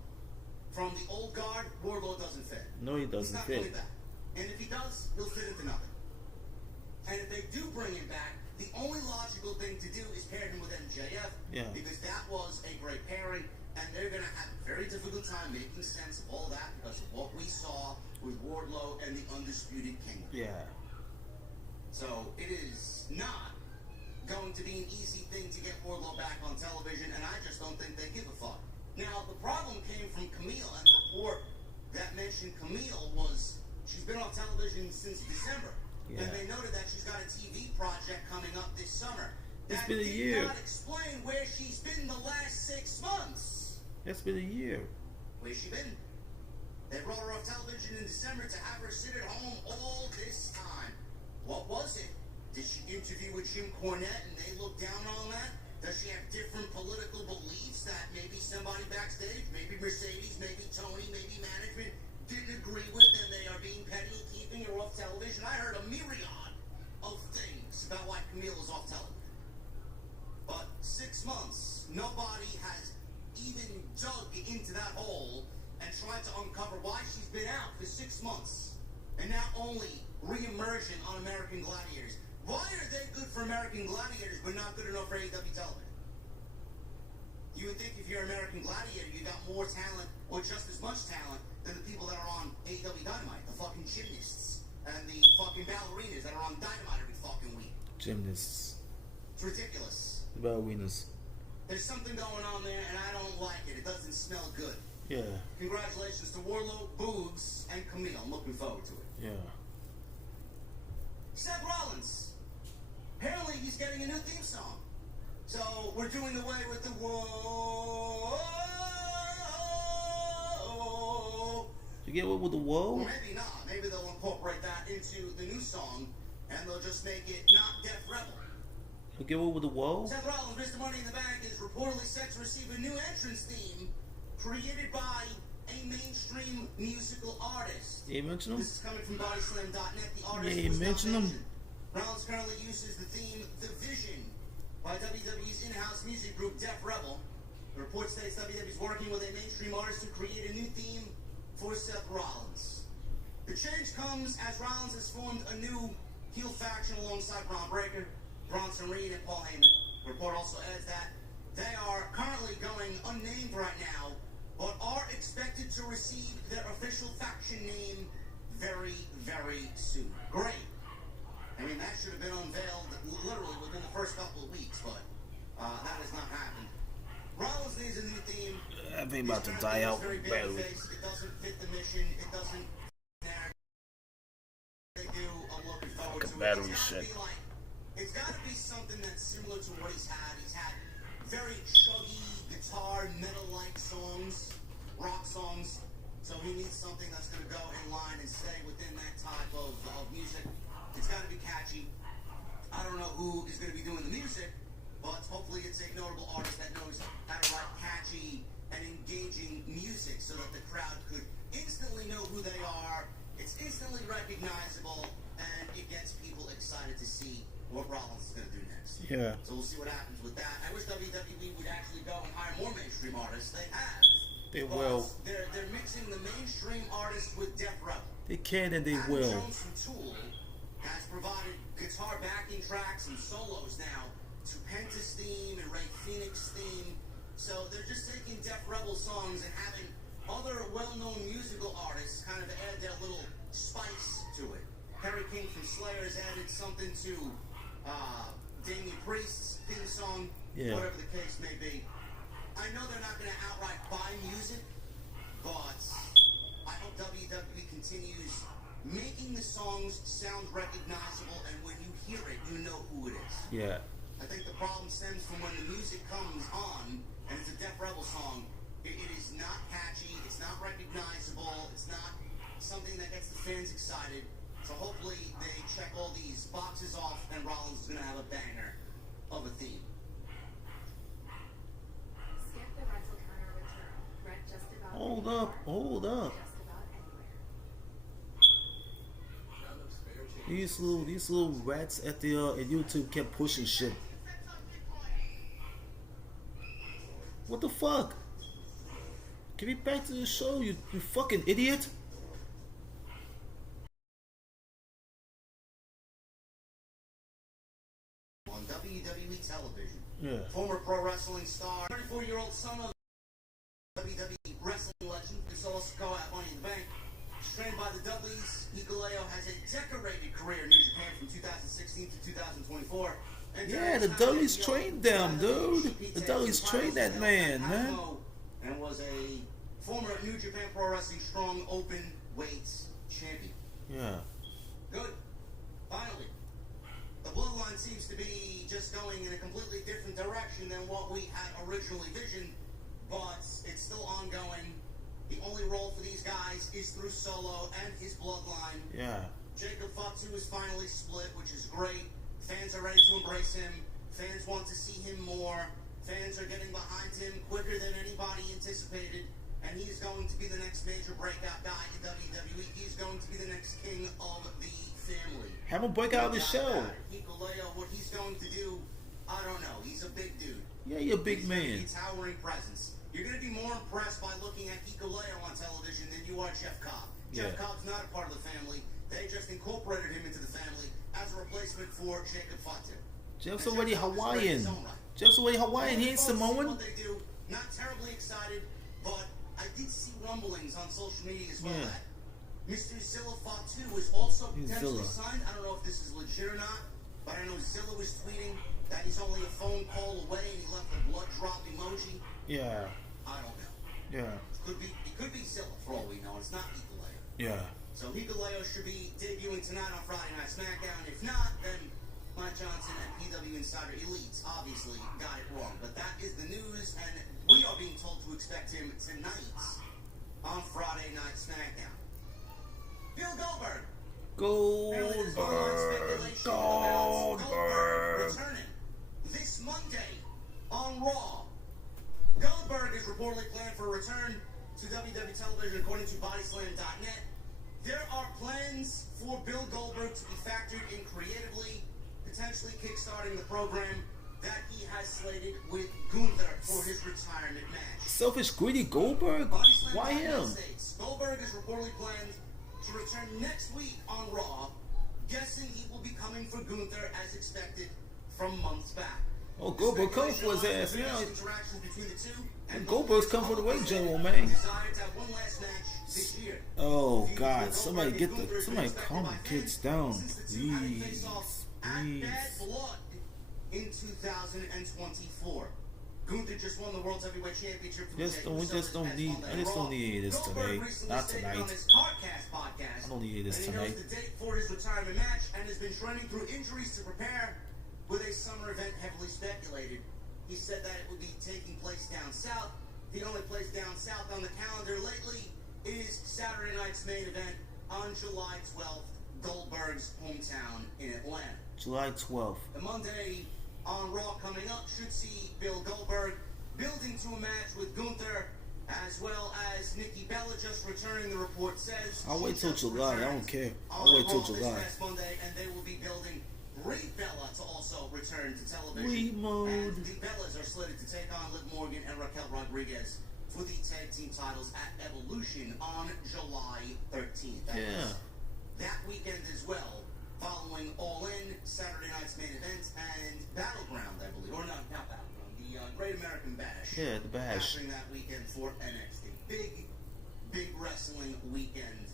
from the old guard, Wardlow doesn't fit. No, he doesn't He's not fit. coming back. And if he does, he'll fit into nothing. And if they do bring him back, the only logical thing to do is pair him with MJF. Yeah. Because that was a great pairing, and they're going to have a very difficult time making sense of all that because of what we saw with Wardlow and the Undisputed Kingdom. Yeah. So it is not going to be an easy thing to get Wardlow back on television, and I just don't think they give a fuck. Now, the problem came from Camille, and the report that mentioned Camille was she's been on television since December. Yeah. And they noted that she's got a TV project coming up this summer. It's That been a year. did not explain where she's been the last 6 months. It's been a year. Where's she been? They brought her off television in December to have her sit at home all this time. What was it? Did she interview with Jim Cornette and they looked down on that? Does she have different political beliefs that maybe somebody backstage, maybe Mercedes, maybe Tony, maybe management didn't agree with and they are being petty and keeping her off television? I heard a myriad of things about why Camille is off television. But 6 months, nobody has even dug into that hole and tried to uncover why she's been out for 6 months and now only re-emerging on American Gladiators. Why are they good for American Gladiators but not good enough for AEW television? You would think if you're American Gladiator, you got more talent or just as much talent than the people that are on AEW Dynamite, the fucking gymnasts and the fucking ballerinas that are on Dynamite every fucking week. Gymnasts. It's ridiculous. The ballerinas. There's something going on there, and I don't like it. It doesn't smell good. Yeah. Congratulations to Wardlow, Boogs, and Camille. I'm looking forward to it. Yeah. Seth Rollins. Apparently, he's getting a new theme song. So, we're doing away with the whoa. Forget what with the Or whoa? maybe not. Maybe they'll incorporate that into the new song, and they'll just make it not Death Rebel. Forget what with the whoa? Seth Rollins, Mr. Money in the Bank, is reportedly set to receive a new entrance theme created by a mainstream musical artist. You ain't mention him? This is coming from bodyslam.net. The artist Yeah, was not mention him. mentioned. Rollins currently uses the theme The Vision by WWE's in-house music group Def Rebel. The report states WWE's working with a mainstream artist to create a new theme for Seth Rollins. The change comes as Rollins has formed a new heel faction alongside Braun Breaker, Bronson Reed, and Paul Heyman. The report also adds that they are currently going unnamed right now, but are expected to receive their official faction name very, very soon. Great. I mean, that should have been unveiled literally within the first couple of weeks, but that has not happened. Rollins needs a new theme. That thing about to die out Very badly. babyface. It doesn't fit the mission. It doesn't. They do. I'm looking forward to it. Battery It's gotta shit. be like, it's got to be something that's similar to what he's had. He's had very chuggy guitar, metal-like songs, rock songs. So he needs something that's going to go in line and stay within that type of music. It's got to be catchy. I don't know who is going to be doing the music, but hopefully it's a notable artist that knows how to write catchy and engaging music so that the crowd could instantly know who they are. It's instantly recognizable, and it gets people excited to see what Rollins is going to do next. Yeah. So we'll see what happens with that. I wish WWE would actually go and hire more mainstream artists. They have. They but will. They're mixing the mainstream artists with Def Rebel. They can and they Adam will. Jones from Tool has provided guitar backing tracks and solos now to Penta's theme and Ray Phoenix theme. So they're just taking Def Rebel songs and having other well-known musical artists kind of add their little spice to it. Harry King from Slayer has added something to Damien Priest's theme song, Yeah. whatever the case may be. I know they're not going to outright buy music, but I hope WWE continues making the songs sound recognizable, and when you hear it, you know who it is. Yeah. I think the problem stems from when the music comes on, and it's a Def Rebel song, it is not catchy, it's not recognizable, it's not something that gets the fans excited. So hopefully they check all these boxes off, and Rollins is going to have a banger of a theme. Skip the rental counter return. Rent just about Hold anywhere. up. Hold up. Just about anywhere. These little rats at the at YouTube kept pushing shit. What the fuck? Give me back to the show, you fucking idiot! On WWE television. Yeah. Former pro wrestling star, 34-year-old son of WWE wrestling legend, is also at Money in the Bank. Trained by the Dudleys, Hikuleo has a decorated career in New Japan from 2016 to 2024. And Yeah, the Dudleys trained them, dude. The Dudleys trained that man, man. And was a former New Japan Pro Wrestling Strong Open Weights champion. Yeah. Good. Finally. The bloodline seems to be just going in a completely different direction than what we had originally visioned, but it's still ongoing. The only role for these guys is through Solo and his bloodline. Yeah. Jacob Fatu is finally split, which is great. Fans are ready to embrace him. Fans want to see him more. Fans are getting behind him quicker than anybody anticipated. And he is going to be the next major breakout guy in WWE. He's going to be the next king of the family. Have him break out of the show. Hikuleo, what he's going to do, I don't know. He's a big dude. Yeah, you're a big He's gonna man. be a towering presence. You're going to be more impressed by looking at Hikuleo on television than you are Jeff Cobb. Jeff Yeah. Cobb's not a part of the family. They just incorporated him into the family as a replacement for Jacob Fatu. Jeff's And already Jeff Cobb is great in Hawaiian. his own right. Jeff's already Hawaiian. He ain't Folks, Samoan. What they do, not terribly excited, but I did see rumblings on social media as well Yeah. that Mr. Zilla Fatu is also He's potentially Zilla. signed. I don't know if this is legit or not, but I know Zilla was tweeting that he's only a phone call away and he left a blood drop emoji. Yeah. I don't know. Yeah. It could be Zilla for all we know. It's not Hikuleo. Yeah. So Hikuleo should be debuting tonight on Friday Night SmackDown. If not, then Mike Johnson and PW Insider Elites obviously got it wrong. But that is the news, and we are being told to expect him tonight on Friday Night SmackDown. Bill Goldberg. Goldberg. Returning this Monday on Raw. Goldberg is reportedly planned for a return to WWE television according to Bodyslam.net. There are plans for Bill Goldberg to be factored in creatively, potentially kickstarting the program that he has slated with Gunther for his retirement match. Selfish, greedy Goldberg? Why him? Goldberg is reportedly planned to return next week on Raw, guessing he will be coming for Gunther as expected from months back. Oh, Goldberg come for his ass now. Interactions between the two, And Goldberg's come for the weight general, man. desire to have one last match this year. Oh God! Somebody calm the kids down, please, At please. Bad Blood in 2024. Gunther just won the World Heavyweight Championship. We just don't need this today. Not tonight. I don't need this tonight. He knows the date for his retirement match and has been training through injuries to prepare with a summer event heavily speculated. He said that it would be taking place down south. The only place down south on the calendar lately is Saturday night's main event on July 12th, Goldberg's hometown in Atlanta. July 12th. The Monday on Raw coming up should see Bill Goldberg building to a match with Gunther, as well as Nikki Bella just returning. The report says I'll wait she till just July. I returned don't care. on I'll wait till Raw this July. past Monday, and they will be building Brie Bella to also return to television. Brie mode. And the Bellas are slated to take on Liv Morgan and Raquel Rodriguez for the tag team titles at Evolution on July 13th. That is that weekend as well, following All In, Saturday night's main event, and Battleground, I believe. Or not Battleground, the Great American Bash. Yeah, the Bash. Happening that weekend for NXT. Big wrestling weekend.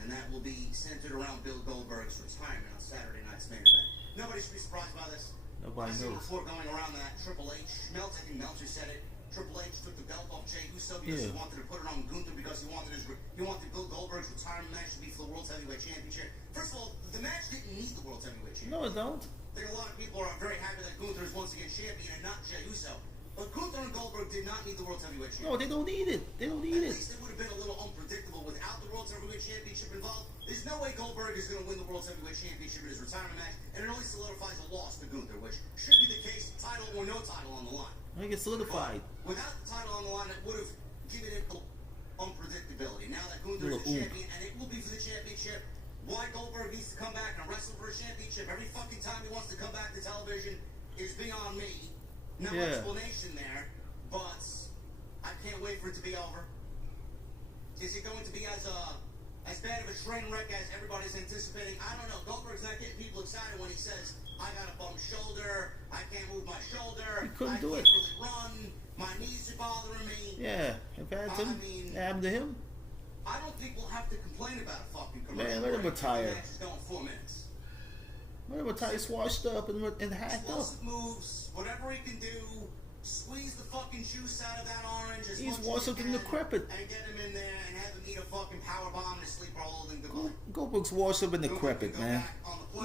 And that will be centered around Bill Goldberg's retirement on Saturday night's main event. Nobody should be surprised by this. Nobody I see a knows. report going around that Triple H, I think Meltzer said it. Triple H took the belt off Jey Uso because he wanted to put it on Gunther because he wanted Bill Goldberg's retirement match to be for the World Heavyweight Championship. First of all, the match didn't need the World Heavyweight Championship. No, it don't. I think a lot of people are very happy that Gunther is once again champion and not Jey Uso. But Gunther and Goldberg did not need the World Heavyweight Championship. No, they don't need it. They don't need At it. least it would have been a little unpredictable without the World Heavyweight Championship involved. There's no way Goldberg is going to win the World Heavyweight Championship in his retirement match, and it only solidifies a loss to Gunther, which should be the case, title or no title on the line. I think it's solidified. But without the title on the line, it would have given it unpredictability. Now that Gunther is the champion, and it will be for the championship, why Goldberg needs to come back and wrestle for a championship every fucking time he wants to come back to television is beyond me. No explanation there, but I can't wait for it to be over. Is it going to be as bad of a train wreck as everybody's anticipating? I don't know. Goldberg's not getting people excited when he says, I got a bum shoulder, I can't move my shoulder, He couldn't do I it. can't really run, my knees are bothering me. Yeah, if it happened to him. I don't think we'll have to complain about a fucking commercial. Man, let him break. retire. The match is going 4 minutes. Let him retire, washed up and hacked up. Explosive moves, whatever he can do, squeeze the fucking juice out of that orange as He's much washed as up you in the can, decrepit. and get him in there and have him eat a fucking power bomb and a sleeper holding device. Goldberg's washed up and decrepit, man.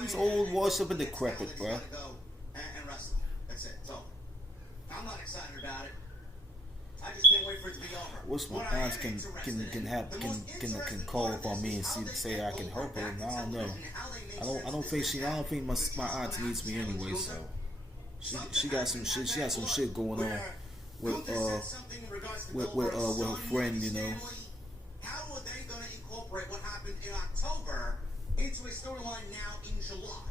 He's old, washed up and decrepit, bro. And wrestle. That's it. It's over. I'm not excited about it. I just can't wait for it to be over. Wish my aunts can call upon me and say I can help her. I don't know. I don't think my aunt needs me anyway. So she got some shit going on with her friend, you know. How are they going to incorporate what happened in October into a storyline now in July?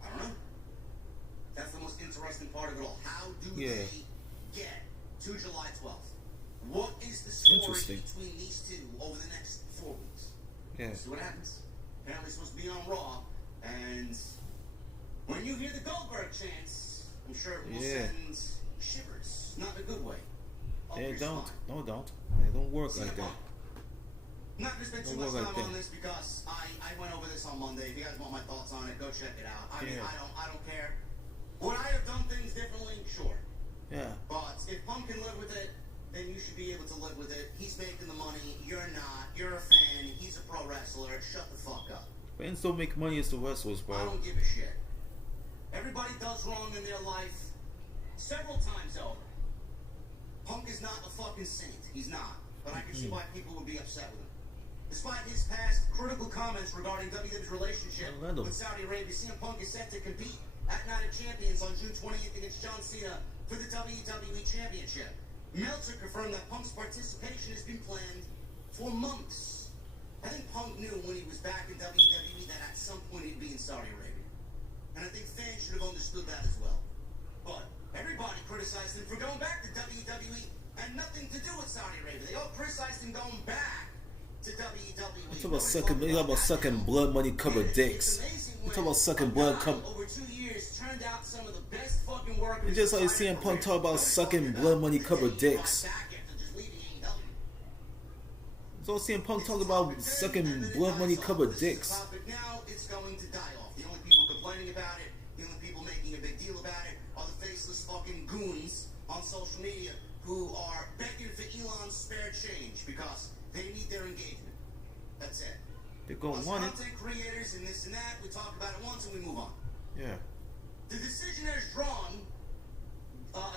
I don't know. That's the most interesting part of it all. How do they get to July 12th? What is the story between these two over the next 4 weeks? Yeah. See what happens. Apparently it's supposed to be on Raw, and when you hear the Goldberg chants, I'm sure it will send shivers, not in a good way. They don't. No, don't. They don't work like that. I'm not going to spend too much time on this because I went over this on Monday. If you guys want my thoughts on it, go check it out. I mean, I don't care. Would I have done things differently? Sure. Yeah. But if Punk can live with it, then you should be able to live with it. He's making the money. You're not. You're a fan. He's a pro wrestler. Shut the fuck up. Fans don't make money as the wrestlers, bro. I don't give a shit. Everybody does wrong in their life several times over. Punk is not a fucking saint. He's not. But I can see why people would be upset with him. Despite his past critical comments regarding WWE's relationship Orlando. with Saudi Arabia, CM Punk is set to compete at Night of Champions on June 20th against John Cena for the WWE Championship. Meltzer confirmed that Punk's participation has been planned for months. I think Punk knew when he was back in WWE that at some point he'd be in Saudi Arabia. And I think fans should have understood that as well. But everybody criticized him for going back to WWE and nothing to do with Saudi Arabia. They all criticized him going back to WWE. You talk about sucking blood money covered dicks. You talk about sucking blood over 2 years turned out some of the best fucking workers. You just like CM Punk talk about sucking blood money covered dicks. It's all CM Punk talk about sucking blood money covered dicks. Now it's going to die off. The only people complaining about it, the only people making a big deal about it, are the faceless fucking goons on social media who are begging for Elon's spare change because they need their engagement. That's it. They're going to want it. Content creators and this and that, we talk about it once and we move on. Yeah. The decision has drawn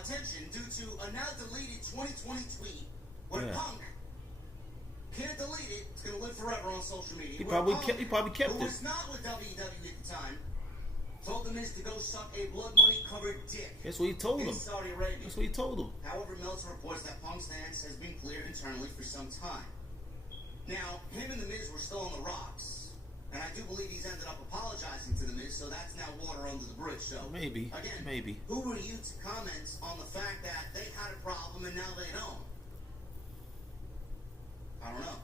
attention due to a now deleted 2020 tweet where Punk can't delete it. It's going to live forever on social media. He probably kept who it. was not with WWE at the time, told the Miz to go suck a blood money covered dick. That's what he told in him. Saudi Arabia. That's what he told him. However, Meltzer reports that Punk's stance has been clear internally for some time. Now, him and the Miz were still on the rocks, and I do believe he's ended up apologizing to the Miz, so that's now water under the bridge. So Maybe. again, Maybe. who are you to comment on the fact that they had a problem and now they don't? I don't know.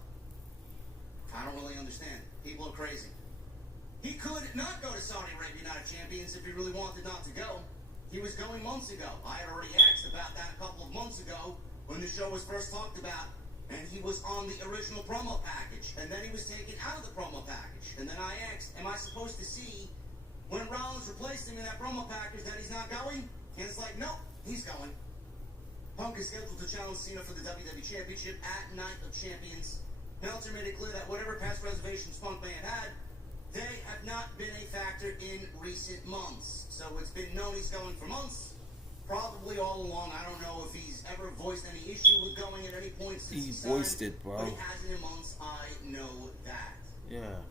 I don't really understand. People are crazy. He could not go to Saudi Arabia Night of Champions if he really wanted not to go. He was going months ago. I had already asked about that a couple of months ago when the show was first talked about, and he was on the original promo package, and then he was taken out of the promo package. And then I asked, am I supposed to see when Rollins replaced him in that promo package that he's not going? And it's like, nope, he's going. Punk is scheduled to challenge Cena for the WWE Championship at Night of Champions. Meltzer made it clear that whatever past reservations Punk may have had, they have not been a factor in recent months. So it's been known he's going for months, probably all along. I don't know if he's ever voiced any issue with going at any point since He voiced it, bro. But he hasn't in months, I know that. Yeah.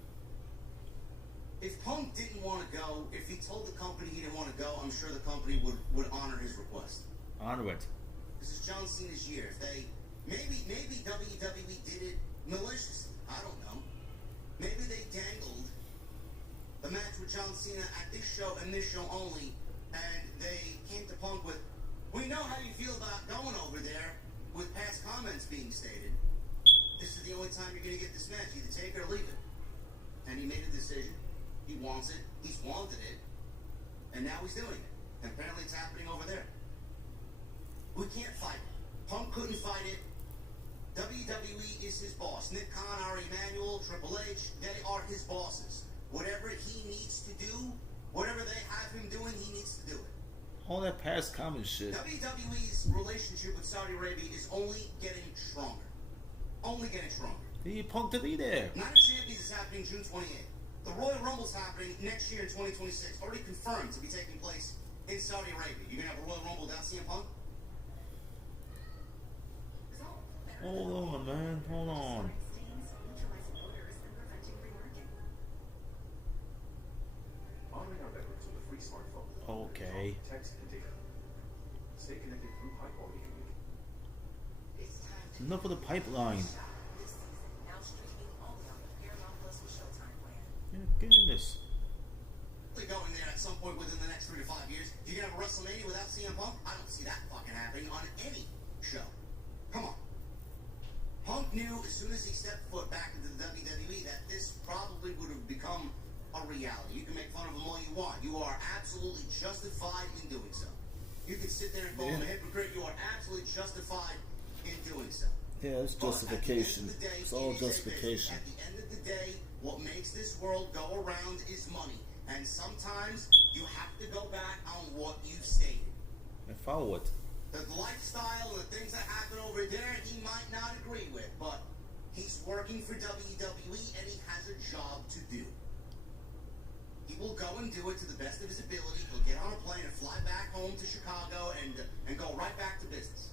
If Punk didn't want to go, if he told the company he didn't want to go, I'm sure the company would honor his request. Honor it. This is John Cena's year. If they, maybe WWE did it maliciously. I don't know. Maybe they dangled the match with John Cena at this show and this show only, and they came to Punk with, we know how you feel about going over there with past comments being stated. This is the only time you're going to get this match. Either take it or leave it. And he made a decision. He wants it. He's wanted it. And now he's doing it. And apparently it's happening over there. We can't fight it. Punk couldn't fight it. WWE is his boss. Nick Khan, Ari Emanuel, Triple H, they are his bosses. Whatever he needs to do, whatever they have him doing, he needs to do it. All that past comment shit. WWE's relationship with Saudi Arabia is only getting stronger. Only getting stronger. He need Punk to be there. Night of Champions is happening June 28th. The Royal Rumble's happening next year in 2026. Already confirmed to be taking place in Saudi Arabia. You're going to have a Royal Rumble without CM Punk? Hold on, man. Hold on. Honoring our veterans with a free smartphone. Okay. Text and data. Stay connected through high quality communication. Enough of the pipeline. Yeah, get in this. Going there at some point within the next 3 to 5 years. You're going to have a WrestleMania without CM Punk? I don't see that fucking happening on any show. Come on. Punk knew as soon as he stepped foot back into the WWE that this probably would have become a reality. You can make fun of him all you want. You are absolutely justified in doing so. You can sit there and call him a hypocrite. You are absolutely justified in doing so. Yeah, it's justification. It's all justification. At the end of the day, what makes this world go around is money. And sometimes you have to go back on what you've stated. And follow it. The lifestyle and the things that happen over there, he might not agree with, but he's working for WWE and he has a job to do. He will go and do it to the best of his ability. He'll get on a plane and fly back home to Chicago and go right back to business.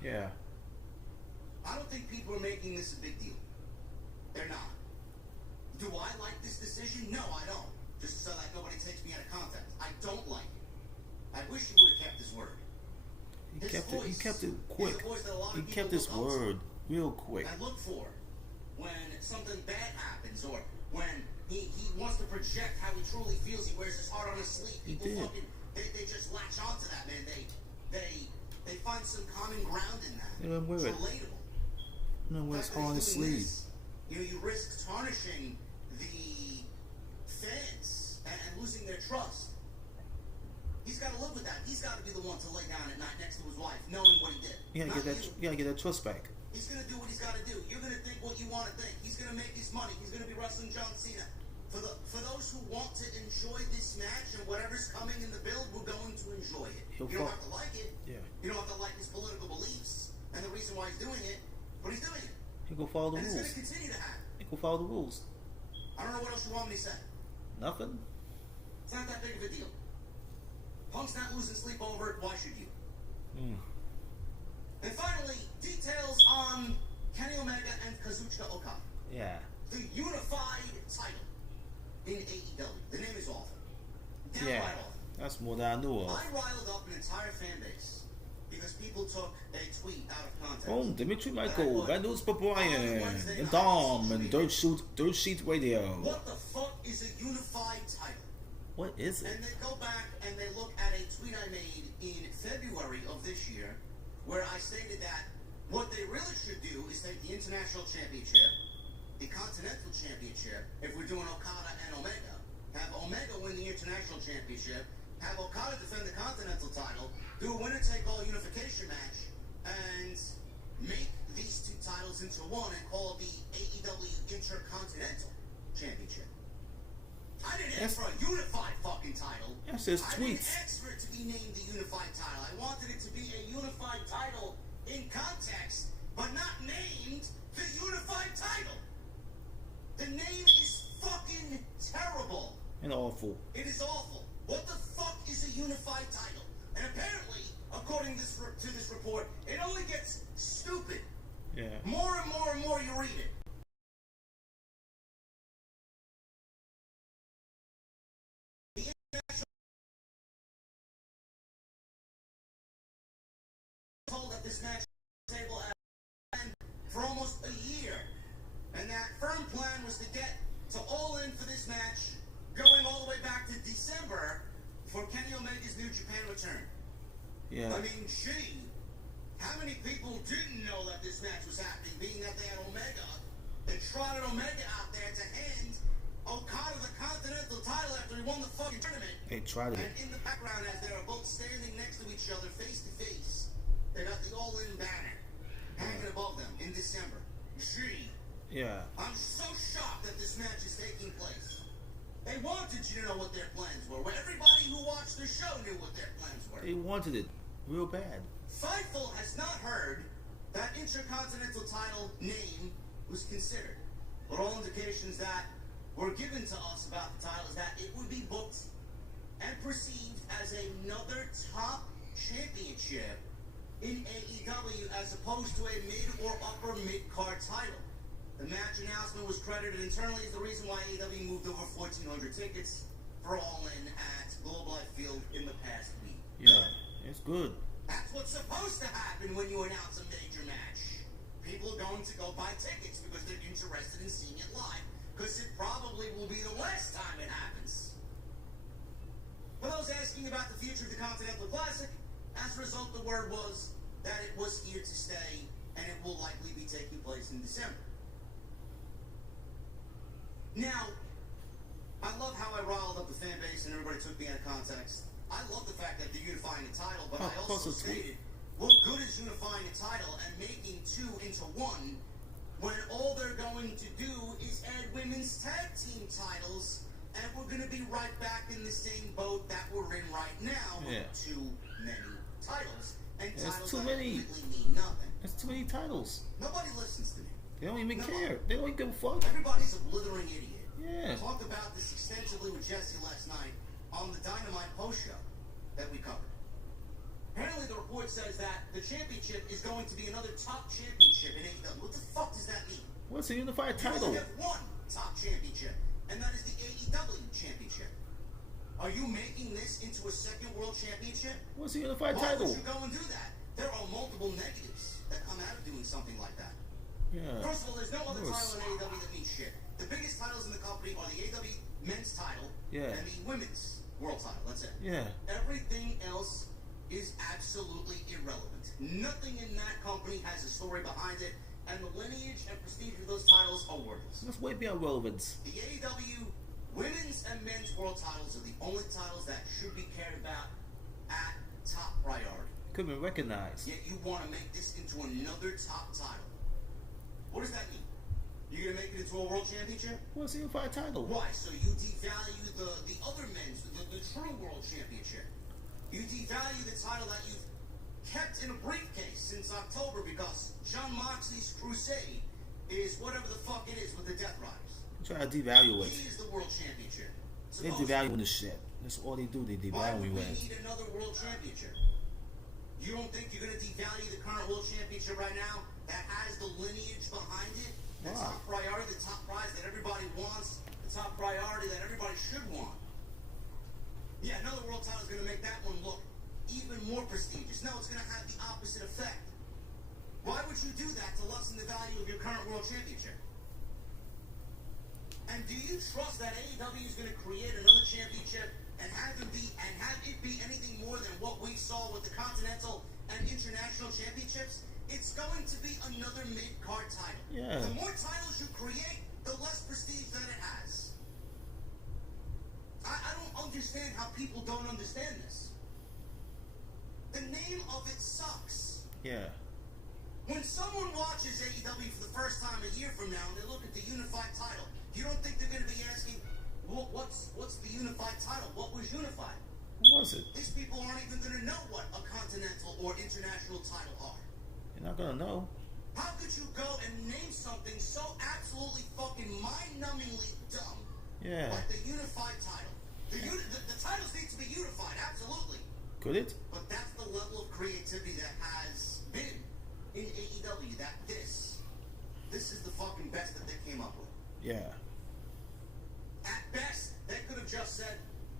Yeah. I don't think people are making this a big deal. They're not. Do I like this decision? No, I don't. Just so that nobody takes me out of context. I don't like it. I wish he would have kept his word. He kept it quick. He kept his word real quick. I look for when something bad happens or when he wants to project how he truly feels. He wears his heart on his sleeve. People they just latch onto that, man. They find some common ground in that. They don't wear it. It's relatable. No, wear his heart on his sleeve. You risk tarnishing the fans and losing their trust. He's got to live with that. He's got to be the one to lay down at night next to his wife, knowing what he did. You gotta get that trust back. He's gonna do what he's got to do. You're gonna think what you want to think. He's gonna make his money. He's gonna be wrestling John Cena. For those who want to enjoy this match and whatever's coming in the build, we're going to enjoy it. You don't have to like it. Yeah. You don't have to like his political beliefs and the reason why he's doing it, but he's doing it. He go follow the and rules. It's gonna continue to happen. He go follow the rules. I don't know what else you want me to say. Nothing. It's not that big of a deal. Punk's not losing sleep over it. Why should you? And finally, details on Kenny Omega and Kazuchika Okada. Yeah. The unified title in AEW. The name is awful. Downright awful. That's more than I knew of. I riled up an entire fan base because people took a tweet out of context. Oh, Dimitri Michael, Red News for Brian, and Dom, and Dirt Sheet Radio. What the fuck is a unified title? What is it? And they go back and they look at a tweet I made in February of this year where I stated that what they really should do is take the International Championship, the Continental Championship, if we're doing Okada and Omega, have Omega win the International Championship, have Okada defend the Continental title, do a winner-take-all unification match, and make these two titles into one and call the AEW Intercontinental Championship. I didn't ask for a unified fucking title. That's his I tweets. didn't ask for it to be named the unified title. I wanted it to be a unified title in context, but not named the unified title. The name is fucking terrible. And awful. It is awful. What the fuck is a unified title? And apparently, according to this report, it only gets stupid. Yeah. More and more and more you read it. Told at this match table for almost a year, and that firm plan was to get to all in for this match, going all the way back to December for Kenny Omega's New Japan return. Yeah. I mean, gee, how many people didn't know that this match was happening, being that they had Omega? They trotted Omega out there to hand Okada the Continental title after he won the fucking tournament. They tried it. And in the background, as they are both standing next to each other, face to face, they got the All-In banner hanging above them in December. Gee. Yeah. I'm so shocked that this match is taking place. They wanted you to know what their plans were. Everybody who watched the show knew what their plans were. They wanted it real bad. Fightful has not heard that Intercontinental title name was considered. But all indications that were given to us about the title is that it would be booked and perceived as another top championship in AEW as opposed to a mid or upper mid-card title. The match announcement was credited internally as the reason why AEW moved over 1,400 tickets for All-In at Globe Life Field in the past week. Yeah, it's good. That's what's supposed to happen when you announce a major match. People are going to go buy tickets because they're interested in seeing it live, because it probably will be the last time it happens. For those asking about the future of the Continental Classic, as a result, the word was that it was here to stay, and it will likely be taking place in December. Now, I love how I riled up the fan base and everybody took me out of context. I love the fact that they're unifying the title, but I also stated, what good is unifying a title and making two into one when all they're going to do is add women's tag team titles, and we're going to be right back in the same boat that we're in right now with too many titles. And titles too that many. really mean nothing. There's too many titles. Nobody listens to me. They don't even care. They don't even give a fuck. Everybody's a blithering idiot. Yeah. I talked about this extensively with Jesse last night on the Dynamite post show that we covered. Apparently, the report says that the championship is going to be another top championship in AEW. What the fuck does that mean? What's the unified You title? only have one top championship, and that is the AEW championship. Are you making this into a second world championship? What's the unified Why title? would you go and do that? There are multiple negatives that come out of doing something like that. Yeah. First of all, there's no other Of course. title in AEW that means shit. The biggest titles in the company are the AEW men's title Yeah. and the women's world title. That's it. Yeah. Everything else is absolutely irrelevant. Nothing in that company has a story behind it, and the lineage and prestige of those titles are worthless. That's way beyond relevance. The AEW women's and men's world titles are the only titles that should be cared about at top priority. Could be recognized. Yet you want to make this into another top title. What does that mean? You're going to make it into a world championship? What's the unified title? Why? So you devalue the other men's, the true world championship. You devalue the title that you've kept in a briefcase since October because John Moxley's crusade is whatever the fuck it is with the Death Riders. Try to devalue it. He is the world championship. They devalue the shit. That's all they do. They Why would devalue we it. need another world championship? You don't think you're going to devalue the current world championship right now that has the lineage behind it? The Why? top priority, the top prize that everybody wants, the top priority that everybody should want. Yeah, another world title is going to make that one look even more prestigious. No, it's going to have the opposite effect. Why would you do that to lessen the value of your current world championship? And do you trust that AEW is going to create another championship and have it be anything more than what we saw with the Continental and International Championships? It's going to be another mid-card title. Yeah. The more titles you create, the less prestige that it has. I don't understand how people don't understand this. The name of it sucks. Yeah. When someone watches AEW for the first time a year from now and they look at the unified title, you don't think they're going to be asking, well, what's the unified title? What was unified? What was it? These people aren't even going to know what a continental or international title are. You're not gonna know. How could you go and name something so absolutely fucking mind-numbingly dumb Yeah. like the unified title? The titles need to be unified, absolutely. Could it? But that's the level of creativity that has been in AEW. That this is the fucking best that they came up with. Yeah. At best, they could have just said,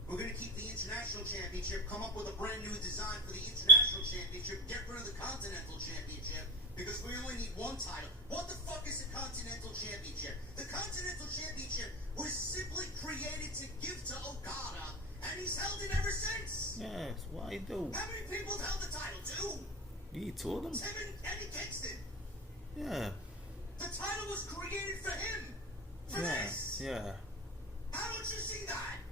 we're going to keep the International Championship, come up with a brand new design for the International Championship, get rid of the Continental Championship, because we only need one title. What the fuck is a Continental Championship? The Continental Championship was simply created to give to Okada, and he's held it ever since. Yes. Why do? How many people have held the title? Two. He told them. Tim and Eddie Kingston. Yeah. The title was created for him. For Yeah. this. Yeah. How don't you see that?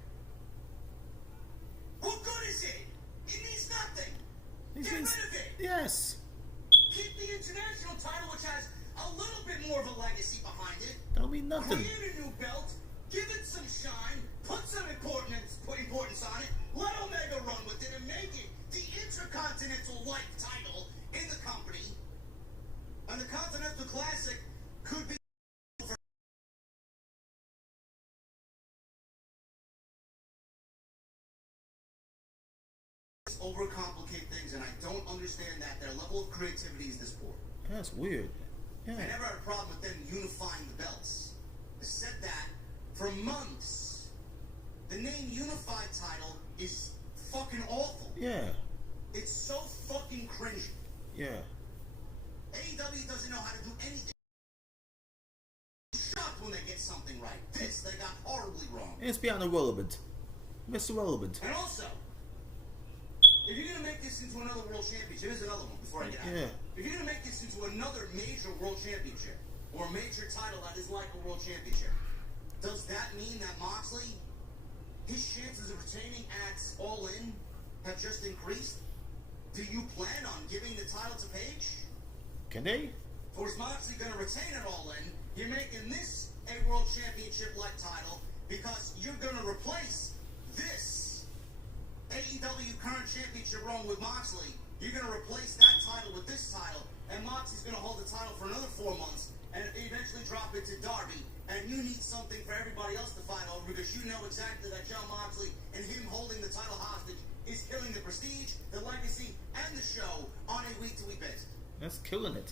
What good is it? It means nothing. These Get things- rid of it. Yes. Keep the international title, which has a little bit more of a legacy behind it. That'll mean nothing. Create a new belt. Give it some shine. Put some importance on it. Let Omega run with it and make it the Intercontinental Life title in the company. And the Continental Classic could be overcomplicate things, and I don't understand that their level of creativity is this poor. That's weird. I Yeah. never had a problem with them unifying the belts. I said that for months. The name Unified title is fucking awful. Yeah. It's so fucking cringy. Yeah. AEW doesn't know how to do anything. I'm shocked when they get something right. This they got horribly wrong. It's beyond irrelevant. Mr. Relevant. And also, if you're gonna make this into another world championship, here's another one before I get out. Yeah. If you're gonna make this into another major world championship or a major title that is like a world championship, does that mean that Moxley, his chances of retaining at All In have just increased? Do you plan on giving the title to Paige? Can they? Or is Moxley going to retain it All In? You're making this a world championship-like title because you're going to replace this AEW current championship run with Moxley. You're going to replace that title with this title, and Moxley's going to hold the title for another 4 months and eventually drop it to Darby. And you need something for everybody else to fight over because you know exactly that John Moxley and him holding the title hostage is killing the prestige, the legacy, and the show on a week-to-week basis. That's killing it.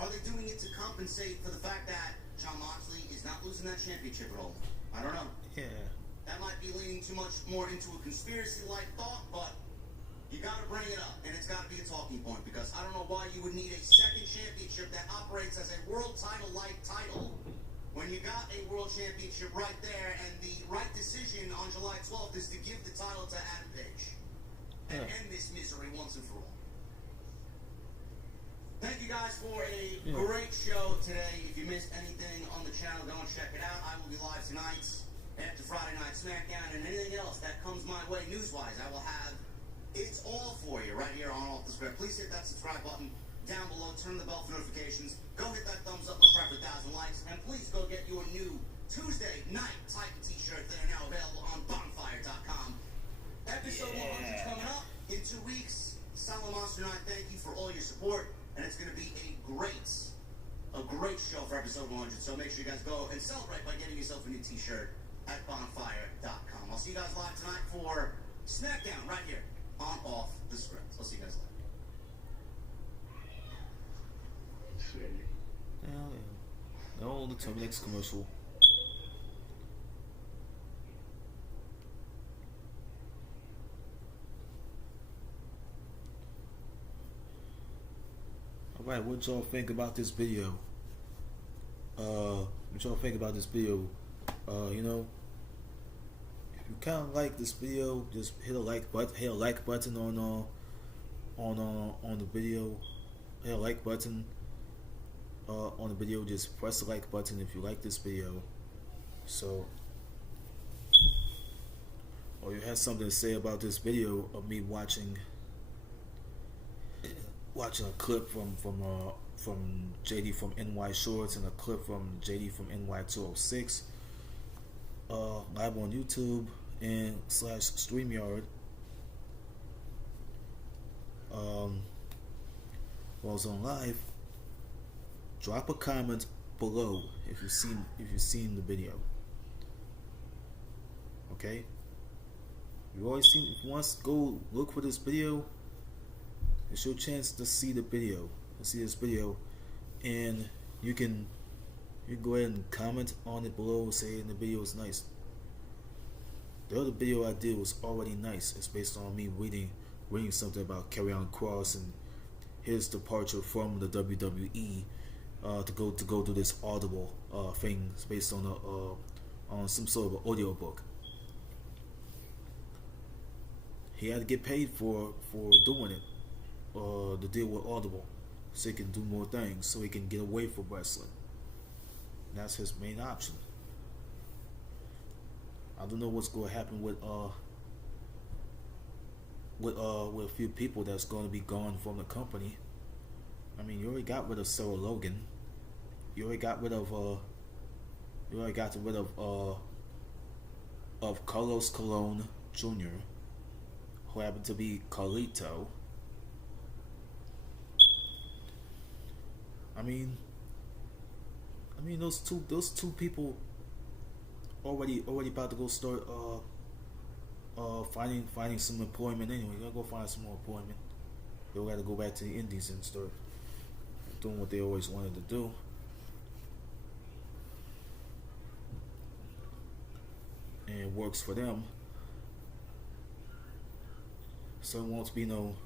Are they doing it to compensate for the fact that Jon Moxley is not losing that championship at all? I don't know. Yeah. That might be leaning too much more into a conspiracy-like thought, but you got to bring it up, and it's got to be a talking point, because I don't know why you would need a second championship that operates as a world title-like title when you got a world championship right there, and the right decision on July 12th is to give the title to Adam Page and end this misery once and for all. Thank you guys for a great show today. If you missed anything on the channel, go and check it out. I will be live tonight after Friday Night SmackDown, and anything else that comes my way news-wise, I will have it's all for you right here on Off the Script. Please hit that subscribe button down below. Turn the bell for notifications. Go hit that thumbs up. Let's try for 1,000 likes. And please go get your new Tuesday Night Titan t-shirt. They're now available on bonfire.com. Episode 100 is coming up in 2 weeks. Silent Monster Night, thank you for all your support. And it's going to be a great show for episode 100. So make sure you guys go and celebrate by getting yourself a new t-shirt at bonfire.com. I'll see you guys live tonight for SmackDown right here on Off the Script. I'll see you guys later. Hell yeah. No, the Terminex commercial. Alright, what y'all think about this video? What y'all think about this video? You know, if you kind of like this video, just hit a like button on the video. Hit a like button on the video. Just press the like button if you like this video. So, or you have something to say about this video of me watching a clip from JD from NY Shorts and a clip from JD from NY 206 live on YouTube and / StreamYard. While I was on live, drop a comment below if you've seen the video. Okay? If you want to go look for this video, it's your chance to see the video, and you can go ahead and comment on it below, saying the video is nice. The other video I did was already nice. It's based on me reading something about Karrion Kross and his departure from the WWE to go do this Audible thing. It's based on some sort of an audio book. He had to get paid for doing it. The deal with Audible, so he can do more things, so he can get away from wrestling. And that's his main option. I don't know what's going to happen with a few people that's going to be gone from the company. I mean, you already got rid of Sarah Logan. You already got rid of Carlos Colon Jr., who happened to be Carlito. I mean, those two people already about to go start finding some employment anyway. They're gonna go find some more employment. They'll gotta go back to the Indies and start doing what they always wanted to do. And it works for them. So it won't be no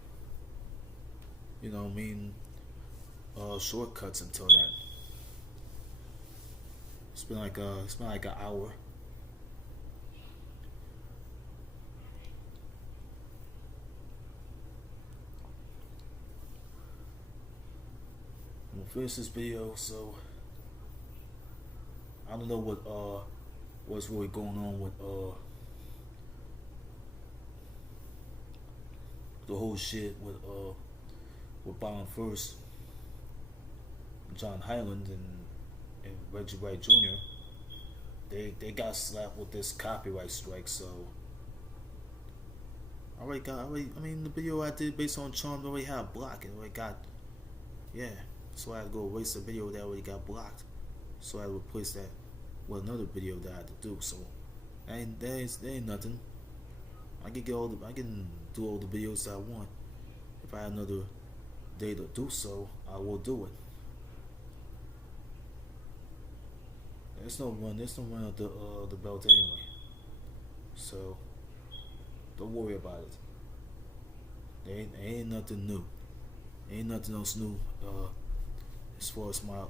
shortcuts until that. It's been like an hour. I'm gonna finish this video, so I don't know what's really going on with the whole shit with Bound First, John Highland and Reggie White Jr. They got slapped with this copyright strike, so I mean the video I did based on Charm already had blocked. It already got, yeah. So I had to go erase the video that already got blocked. So I had to replace that with another video that I had to do. So there ain't nothing. I can do all the videos that I want. If I had another day to do so, I will do it. There's no run. There's no run of the belt anyway. So don't worry about it. There ain't nothing new. Ain't nothing else new. As far as my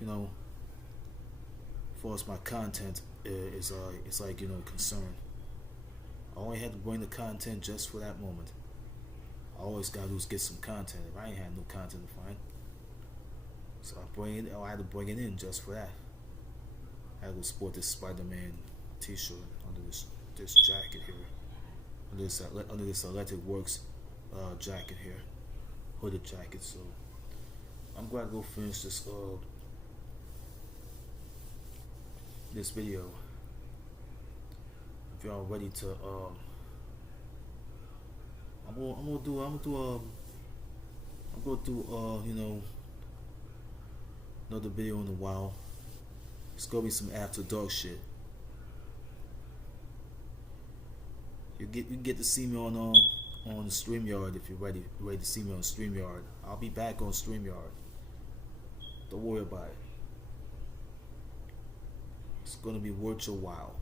you know, as far as my content is it's like, you know, concerned. I only had to bring the content just for that moment. I always gotta do is get some content. If I ain't had no content to find, so I had to bring it in just for that. I had to sport this Spider-Man T-shirt under this jacket here, under this Electric Works jacket here, hooded jacket. So I'm glad to go finish this video. If y'all ready to, I'm gonna do you know, another video in a while. It's gonna be some after dark shit. You get to see me on the StreamYard if you're ready to see me on StreamYard. I'll be back on StreamYard. Don't worry about it. It's gonna be worth your while.